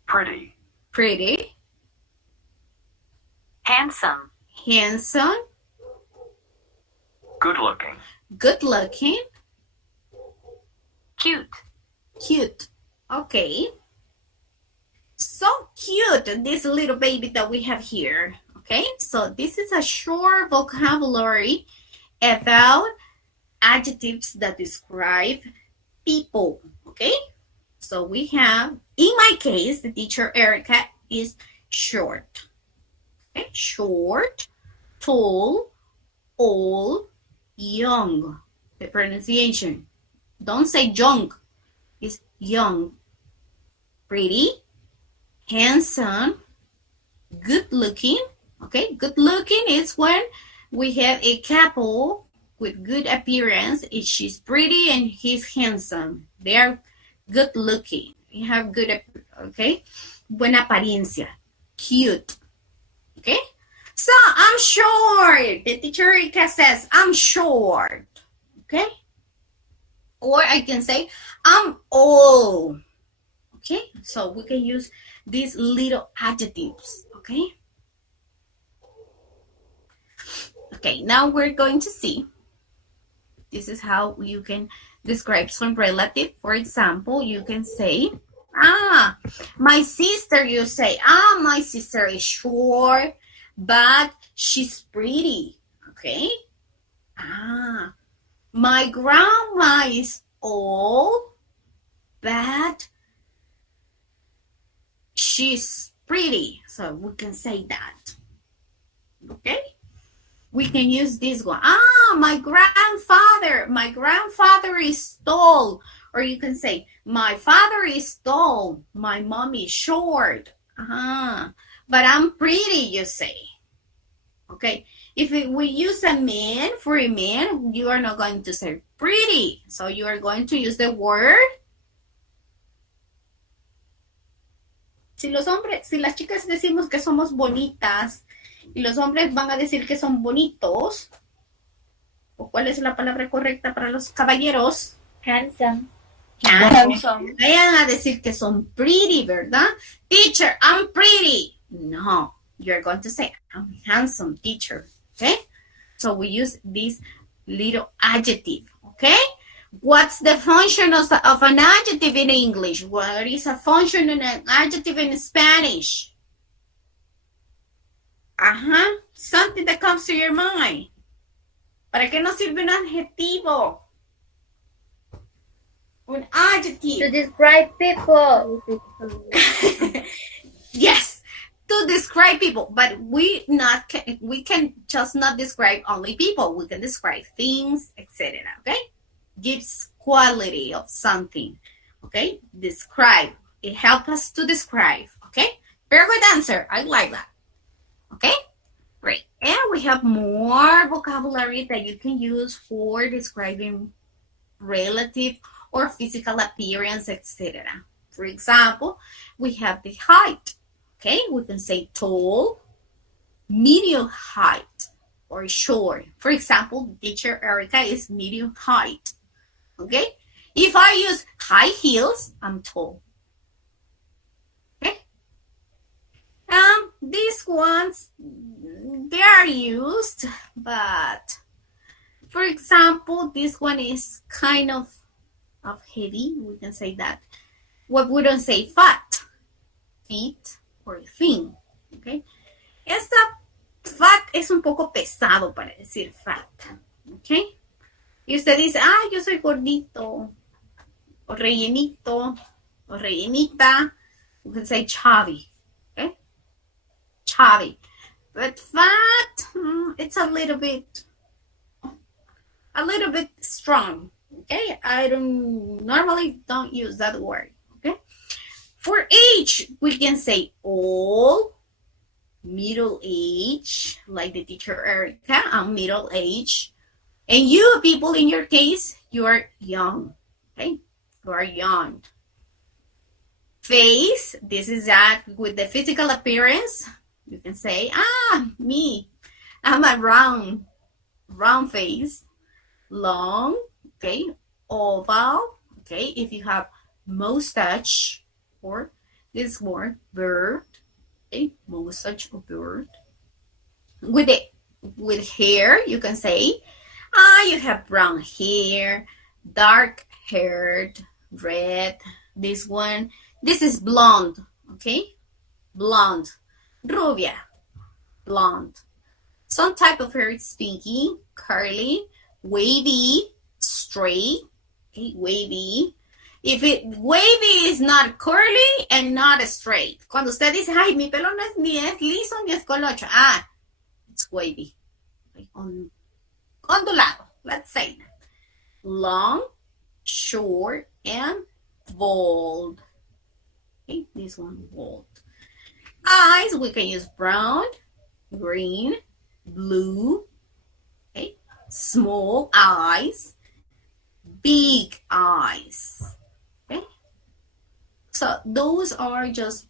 Pretty. Pretty. Handsome. Handsome. Good looking. Good looking. Cute. Cute. Okay. So cute, this little baby that we have here. Okay, so this is a short vocabulary about adjectives that describe people. Okay, so we have, in my case, the teacher Erica is short. Okay, short, tall, old, young. The pronunciation. Don't say young. It's young. Pretty, handsome, good looking. Okay, good looking is when we have a couple with good appearance. She's pretty and he's handsome. They are good looking. You have good, okay? buena apariencia. Cute. Okay? So, I'm short. The teacher Erika says, I'm short. Okay? Or I can say, I'm old. Okay? So, we can use these little adjectives. Okay? Okay, now we're going to see. This is how you can describe some relative. For example, you can say, my sister, you say, my sister is short, but she's pretty. Okay? My grandma is old, but she's pretty. So we can say that. Okay? We can use this one. My grandfather is tall. Or you can say, my father is tall. My mom is short. But I'm pretty, you say. Okay. If we use a man, for a man, you are not going to say pretty. So you are going to use the word. Si las chicas decimos que somos bonitas, y los hombres van a decir que son bonitos, ¿o cuál es la palabra correcta para los caballeros? Handsome. Handsome. Vayan a decir que son pretty, ¿verdad? Teacher, I'm pretty. No, you're going to say, I'm handsome, teacher. Okay? So we use this little adjective. Okay? What's the function of an adjective in English? What is a function of an adjective in Spanish? Something that comes to your mind. ¿Para qué nos sirve un adjetivo? Un adjective. To describe people. Yes, to describe people. But we can just not describe only people. We can describe things, etc. Okay? Gives quality of something. Okay? Describe. It helps us to describe. Okay? Very good answer. I like that. Okay? Great. And we have more vocabulary that you can use for describing relative or physical appearance, etc. For example, we have the height. Okay? We can say tall, medium height, or short. For example, teacher Erika is medium height. Okay? If I use high heels, I'm tall. Okay? These ones, they are used, but for example, this one is kind of heavy. We can say that. We wouldn't say fat, fit, or thin. Okay? Esta fat es un poco pesado para decir fat. Okay? Y usted dice, yo soy gordito, o rellenito, o rellenita. You can say chubby. Okay? Chubby. But fat, it's a little bit strong. Okay? I normally don't use that word. Okay? For age, we can say old, middle age, like the teacher Erika, I'm middle age. And you people, in your case, you are young. Okay? You are young. Face, this is that with the physical appearance. You can say, me. I'm a round face. Long, okay? Oval, okay? If you have mustache, or this word, bird, okay? Mustache or bird. With hair, you can say, you have brown hair, dark haired, red. This one, this is blonde, okay? Blonde, rubia, blonde. Some type of hair is pinky, curly, wavy, straight, okay? Wavy. If wavy is not curly and not straight. Cuando usted dice, mi pelo no es ni es liso ni es colocho. It's wavy. Okay? Ondulado, let's say that. Long, short, and bold. Okay, this one, bold. Eyes, we can use brown, green, blue. Okay, small eyes, big eyes. Okay, so those are just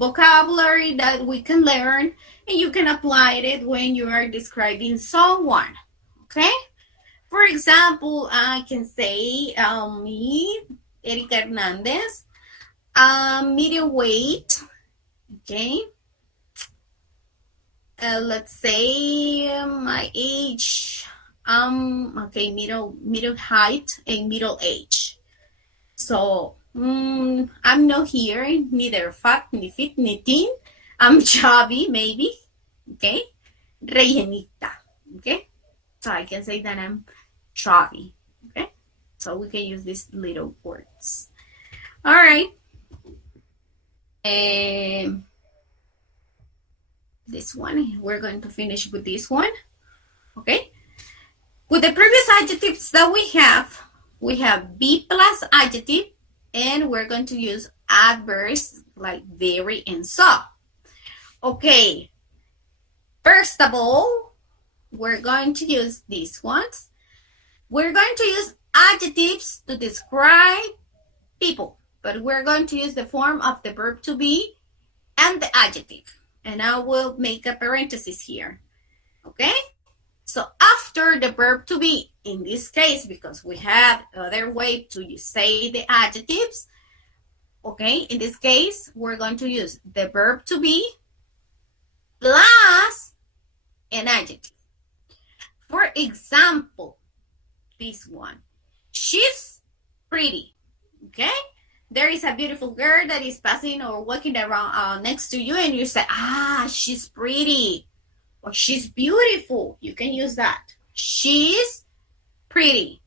vocabulary that we can learn, and you can apply it when you are describing someone, okay? For example, I can say me, Erika Hernandez, medium weight, okay? Let's say my age, okay, middle height and middle age. So I'm not here, neither fat, ni fit, ni thin. I'm chubby, maybe, okay? Rellenita, okay? So I can say that I'm chubby, okay? So we can use these little words. All right. This one, we're going to finish with this one, okay? With the previous adjectives that we have be plus adjective, and we're going to use adverbs like very and so. Okay, first of all, we're going to use these ones. We're going to use adjectives to describe people, but we're going to use the form of the verb to be and the adjective. And I will make a parenthesis here, okay? So after the verb to be, in this case, because we have other way to say the adjectives, okay? In this case, we're going to use the verb to be plus an adjective. For example, this one, she's pretty, okay? There is a beautiful girl that is passing or walking around next to you, and you say, she's pretty, or she's beautiful. You can use that. She's pretty.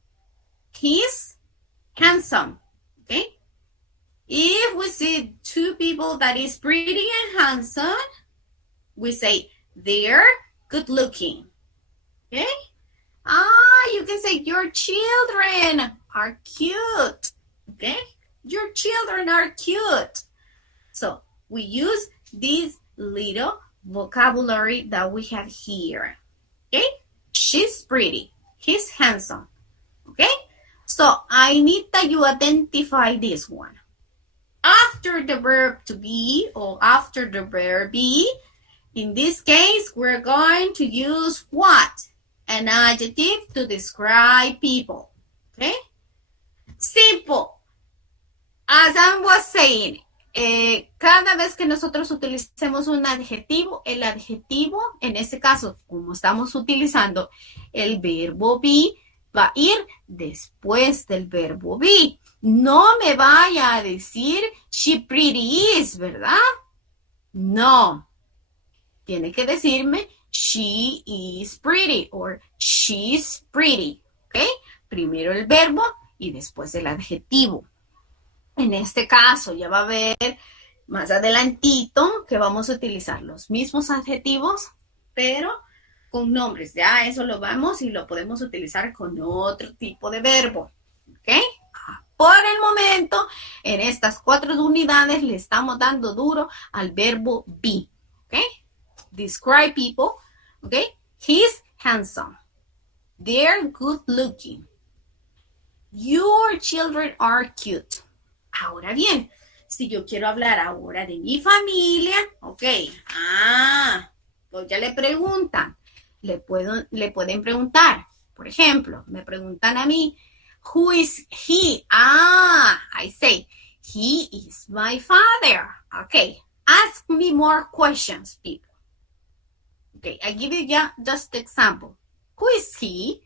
He's handsome, okay? If we see two people that is pretty and handsome, we say they're good looking, okay? You can say your children are cute, okay? Your children are cute. So we use this little vocabulary that we have here, okay? She's pretty. He's handsome, okay? So I need that you identify this one. After the verb to be or after the verb be, in this case, we're going to use what? An adjective to describe people, okay? Simple. As I was saying, cada vez que nosotros utilicemos un adjetivo, el adjetivo, en este caso, como estamos utilizando el verbo be, va a ir después del verbo be. No me vaya a decir she pretty is, ¿verdad? No. Tiene que decirme she is pretty or she's pretty, ¿ok? Primero el verbo y después el adjetivo. En este caso ya va a ver más adelantito que vamos a utilizar los mismos adjetivos, pero con nombres. Ya eso lo vamos y lo podemos utilizar con otro tipo de verbo, ¿ok? Por el momento, en estas 4 unidades le estamos dando duro al verbo be, ¿ok? Describe people, ¿ok? He's handsome. They're good looking. Your children are cute. Ahora bien, si yo quiero hablar ahora de mi familia, ok, pues ya le preguntan, le pueden preguntar, por ejemplo, me preguntan a mí, who is he? I say, he is my father. Ok, ask me more questions, people. Ok, I give you just example. Who is he?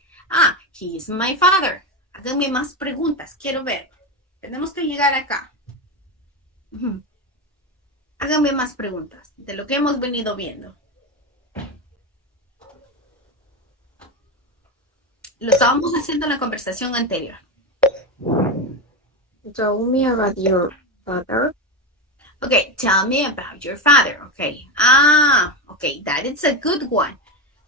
He is my father. Háganme más preguntas, quiero ver. Tenemos que llegar acá. Háganme más preguntas de lo que hemos venido viendo. Lo estábamos haciendo en la conversación anterior. Tell me about your father. Okay, tell me about your father. Okay. Okay, that is a good one.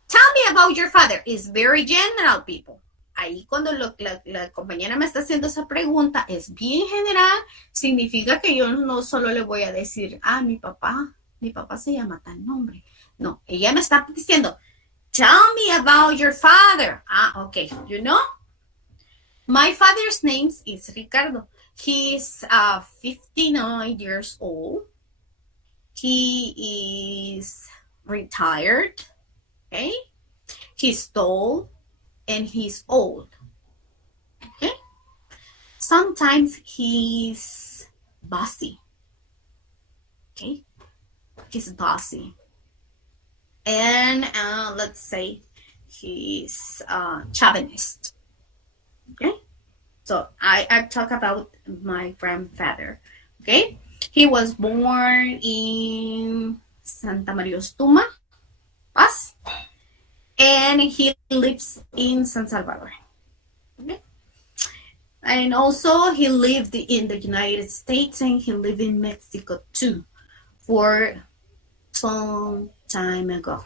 Tell me about your father is very general, people. Ahí cuando la compañera me está haciendo esa pregunta es bien general, significa que yo no solo le voy a decir, mi papá se llama tal nombre. No, ella me está diciendo, tell me about your father. Okay, you know? My father's name is Ricardo. He's 59 years old. He is retired. Okay? He's tall and he's old. Okay? Sometimes he's bossy. Okay? He's bossy. And let's say he's chauvinist. Okay? So I talk about my grandfather. Okay? He was born in Santa Maria Ostuma, Paz, and he lives in San Salvador. Okay? And also he lived in the United States and he lived in Mexico too for some time ago.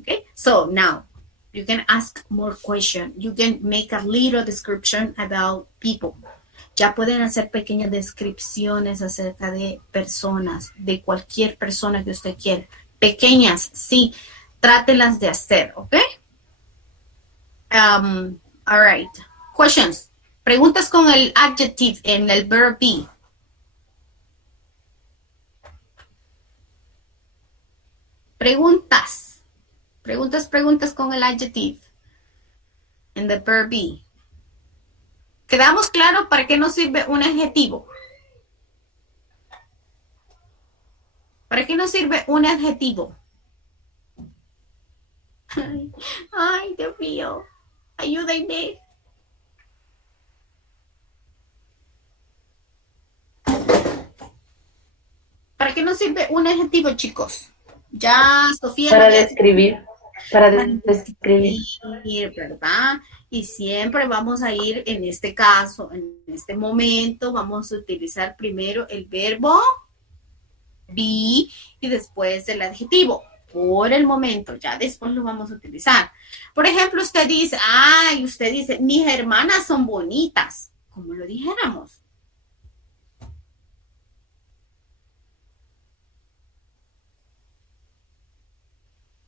Okay, so now you can ask more questions. You can make a little description about people. Ya pueden hacer pequeñas descripciones acerca de personas, de cualquier persona que usted quiera. Pequeñas, sí, trátelas de hacer, ¿ok? All right. Questions. Preguntas con el adjective en el verb be. Preguntas. Preguntas con el adjective en the verb be. ¿Quedamos claros para qué nos sirve un adjetivo? ¿Para qué nos sirve un adjetivo? Ay, Dios mío. Ayúdenme. ¿Para qué nos sirve un adjetivo, chicos? Ya, Sofía. Para describir. Para describir. ¿Verdad? Y siempre vamos a ir, en este caso, en este momento, vamos a utilizar primero el verbo be y después el adjetivo. Por el momento, ya después lo vamos a utilizar. Por ejemplo, usted dice, mis hermanas son bonitas. Como lo dijéramos.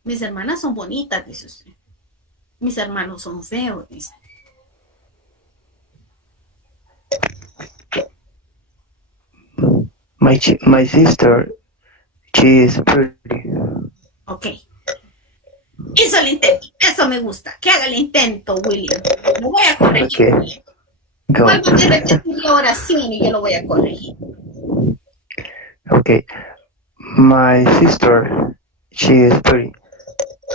Mis hermanas son bonitas, dice usted. Mis hermanos son feos, dice. My sister, she is pretty. Ok. Hizo el intento. Eso me gusta. Que haga el intento, William. Lo voy a corregir. Okay. Go. Vuelvo a repetir la oración y yo lo voy a corregir. Okay. My sister, she is pretty.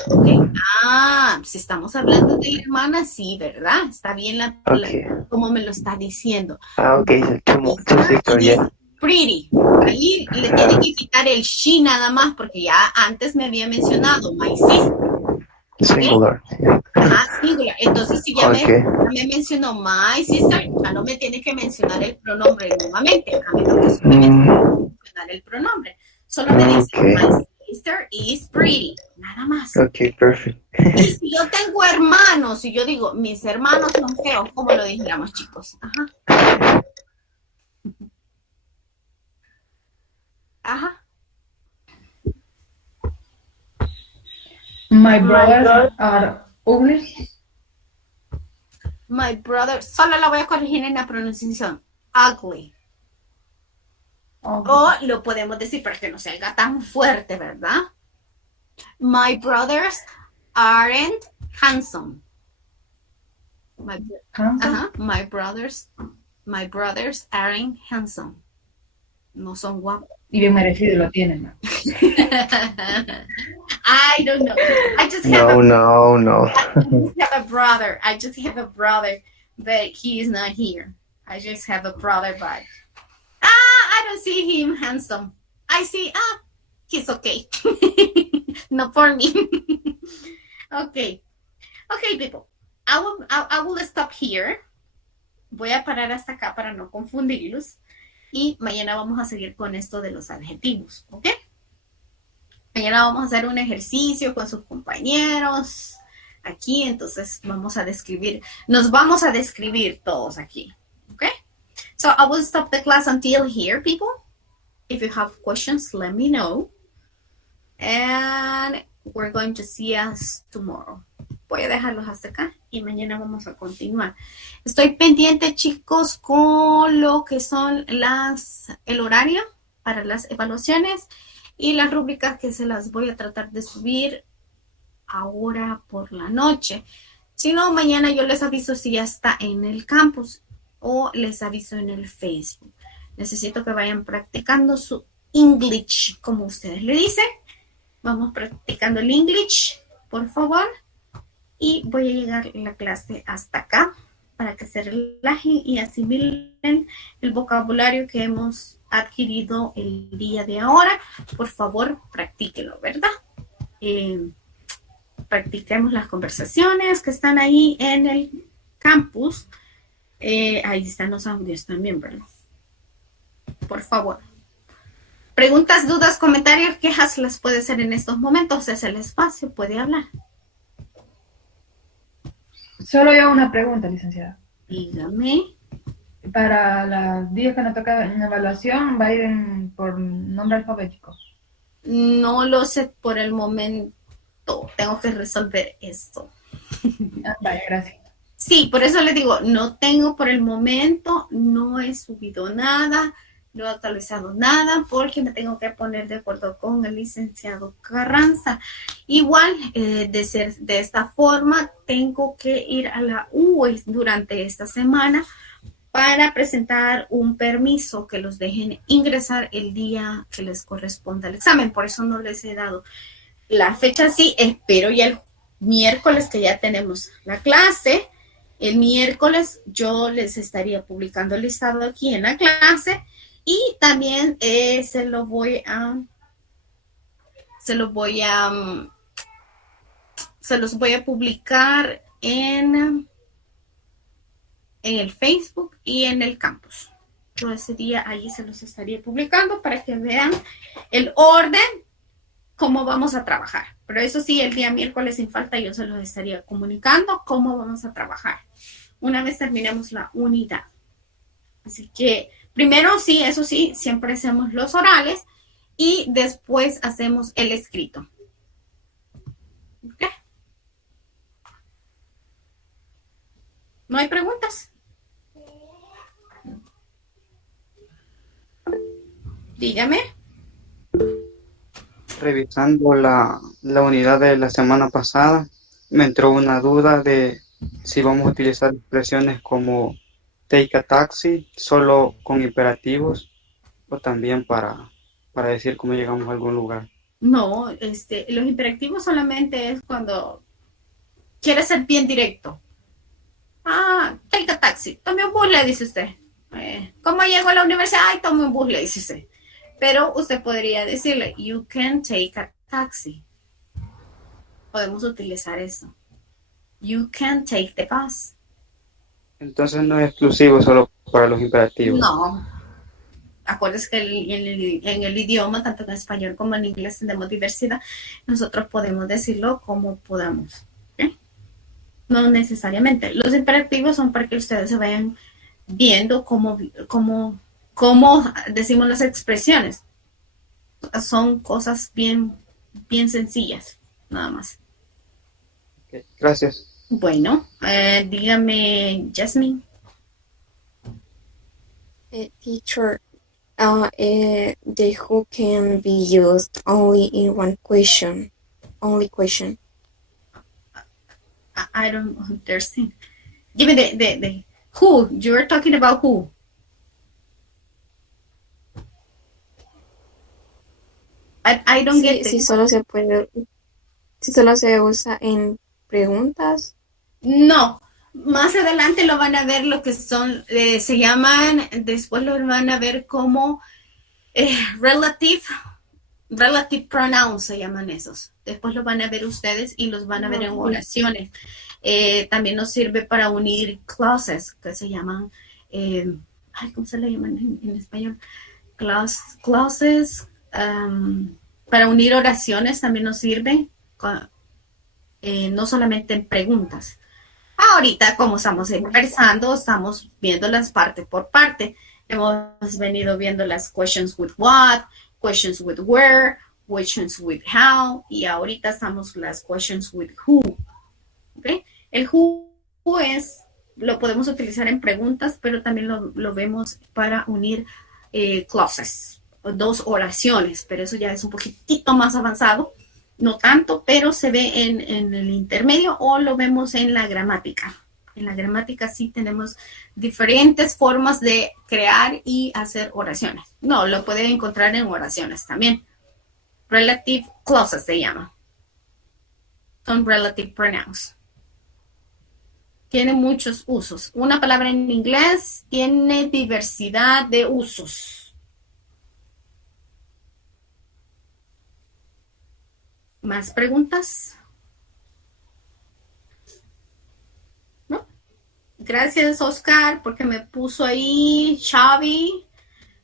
Okay. Si estamos hablando de hermanas, sí, ¿verdad? Está bien como me lo está diciendo. Okay, so two sisters, yeah. Pretty. Ahí le tiene que quitar el she nada más porque ya antes me había mencionado my sister. Singular. Okay. Singular. Entonces si ya me mencionó my sister, ya no me tiene que mencionar el pronombre nuevamente. A menos que solamente mencionar el pronombre. Solo me dice my sister is pretty. Nada más. Okay, perfect. Y si yo tengo hermanos, si yo digo mis hermanos son feos, ¿cómo lo dijéramos, chicos? Ajá. Ajá. My brothers are ugly. My brother, solo la voy a corregir en la pronunciación. Ugly. O lo podemos decir para que no salga tan fuerte, ¿verdad? My brothers aren't handsome. My brothers aren't handsome. No son guapos. Y bien merecido lo tienen, ¿no? I don't know. I just have I just have a brother, but he is not here. I just have a brother, but I don't see him handsome. I see, he's okay. Not for me. Okay, people. I will stop here. Voy a parar hasta acá para no confundirlos. Y mañana vamos a seguir con esto de los adjetivos, ¿ok? Mañana vamos a hacer un ejercicio con sus compañeros aquí, entonces nos vamos a describir todos aquí, ¿ok? So I will stop the class until here, people. If you have questions, let me know. And we're going to see us tomorrow. Voy a dejarlos hasta acá y mañana vamos a continuar. Estoy pendiente, chicos, con lo que son el horario para las evaluaciones y las rúbricas que se las voy a tratar de subir ahora por la noche. Si no, mañana yo les aviso si ya está en el campus o les aviso en el Facebook. Necesito que vayan practicando su English, como ustedes le dicen. Vamos practicando el English, por favor. Y voy a llegar la clase hasta acá para que se relajen y asimilen el vocabulario que hemos adquirido el día de ahora. Por favor, practíquenlo, ¿verdad? Practiquemos las conversaciones que están ahí en el campus. Ahí están los audios también, ¿verdad? Por favor. Preguntas, dudas, comentarios, quejas las puede hacer en estos momentos. Es el espacio, puede hablar. Solo yo una pregunta, licenciada. Dígame. Para los días que nos toca en evaluación, ¿va a ir por nombre alfabético? No lo sé por el momento. Tengo que resolver esto. Vale, gracias. Sí, por eso le digo, no tengo por el momento, no he subido nada, no he actualizado nada, porque me tengo que poner de acuerdo con el licenciado Carranza. Igual, de esta forma, tengo que ir a la UE durante esta semana para presentar un permiso que los dejen ingresar el día que les corresponda el examen. Por eso no les he dado la fecha. Sí, espero ya el miércoles que ya tenemos la clase. El miércoles yo les estaría publicando el listado aquí en la clase y también se los voy a publicar en el Facebook y en el campus. Yo ese día ahí se los estaría publicando para que vean el orden, cómo vamos a trabajar. Pero eso sí, el día miércoles sin falta yo se los estaría comunicando cómo vamos a trabajar una vez terminemos la unidad. Así que primero sí, eso sí, siempre hacemos los orales y después hacemos el escrito. ¿Ok? ¿No hay preguntas? Dígame. Revisando la unidad de la semana pasada, me entró una duda de si vamos a utilizar expresiones como take a taxi solo con imperativos o también para decir cómo llegamos a algún lugar. No, los imperativos solamente es cuando quieres ser bien directo. Take a taxi, tome un bus, le dice usted. ¿Cómo llego a la universidad? Ay, tome un bus, le dice usted. Pero usted podría decirle, you can take a taxi. Podemos utilizar eso. You can take the bus. Entonces no es exclusivo solo para los imperativos. No. Acuérdense que en el idioma, tanto en español como en inglés, tenemos diversidad. Nosotros podemos decirlo como podamos. ¿Okay? No necesariamente. Los imperativos son para que ustedes se vayan viendo cómo decimos las expresiones. Son cosas bien sencillas, nada más. Okay, gracias. Bueno, dígame, Jasmine. Teacher, the who can be used only in one question. Only question. I don't understand. Give me the who. You're talking about who? I don't get it. Si solo se usa en preguntas. No, más adelante lo van a ver lo que son, se llaman, después lo van a ver como relative pronouns, se llaman esos. Después lo van a ver ustedes y los van a ver en oraciones. También nos sirve para unir clauses, que se llaman, ¿cómo se le llaman en español? Clauses, para unir oraciones también nos sirve, no solamente en preguntas. Ahorita, como estamos conversando, estamos viéndolas parte por parte. Hemos venido viendo las questions with what, questions with where, questions with how, y ahorita estamos las questions with who. ¿Okay? El who lo podemos utilizar en preguntas, pero también lo vemos para unir clauses, 2 oraciones, pero eso ya es un poquitito más avanzado. No tanto, pero se ve en el intermedio o lo vemos en la gramática. En la gramática sí tenemos diferentes formas de crear y hacer oraciones. No, lo pueden encontrar en oraciones también. Relative clauses se llama. Son relative pronouns. Tiene muchos usos. Una palabra en inglés tiene diversidad de usos. ¿Más preguntas? ¿No? Gracias, Oscar, porque me puso ahí Xavi.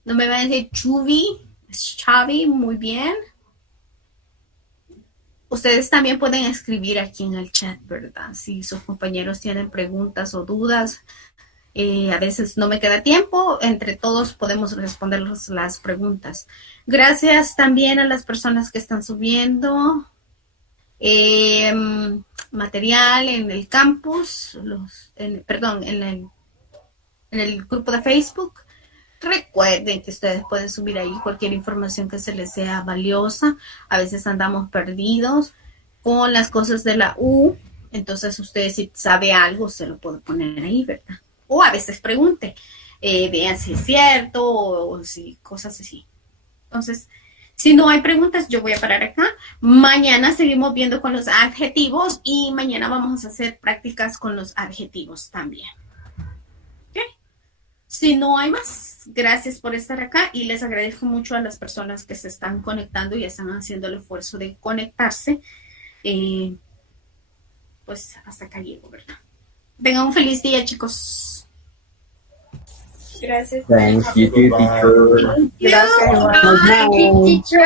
No me va a decir Chuvi. Es Xavi, muy bien. Ustedes también pueden escribir aquí en el chat, ¿verdad? Si sus compañeros tienen preguntas o dudas. A veces no me queda tiempo. Entre todos podemos responder las preguntas. Gracias también a las personas que están subiendo material en el campus, en el grupo de Facebook. Recuerden que ustedes pueden subir ahí cualquier información que se les sea valiosa. A veces andamos perdidos con las cosas de la U. Entonces, ustedes si sabe algo, se lo puede poner ahí, ¿verdad? O a veces pregunte, vean si es cierto o si cosas así. Entonces, si no hay preguntas, yo voy a parar acá. Mañana seguimos viendo con los adjetivos y mañana vamos a hacer prácticas con los adjetivos también. ¿Ok? Si no hay más, gracias por estar acá y les agradezco mucho a las personas que se están conectando y están haciendo el esfuerzo de conectarse. Pues hasta acá llego, ¿verdad? Tengan un feliz día, chicos. Gracias. Thank you, teacher. Gracias, teacher.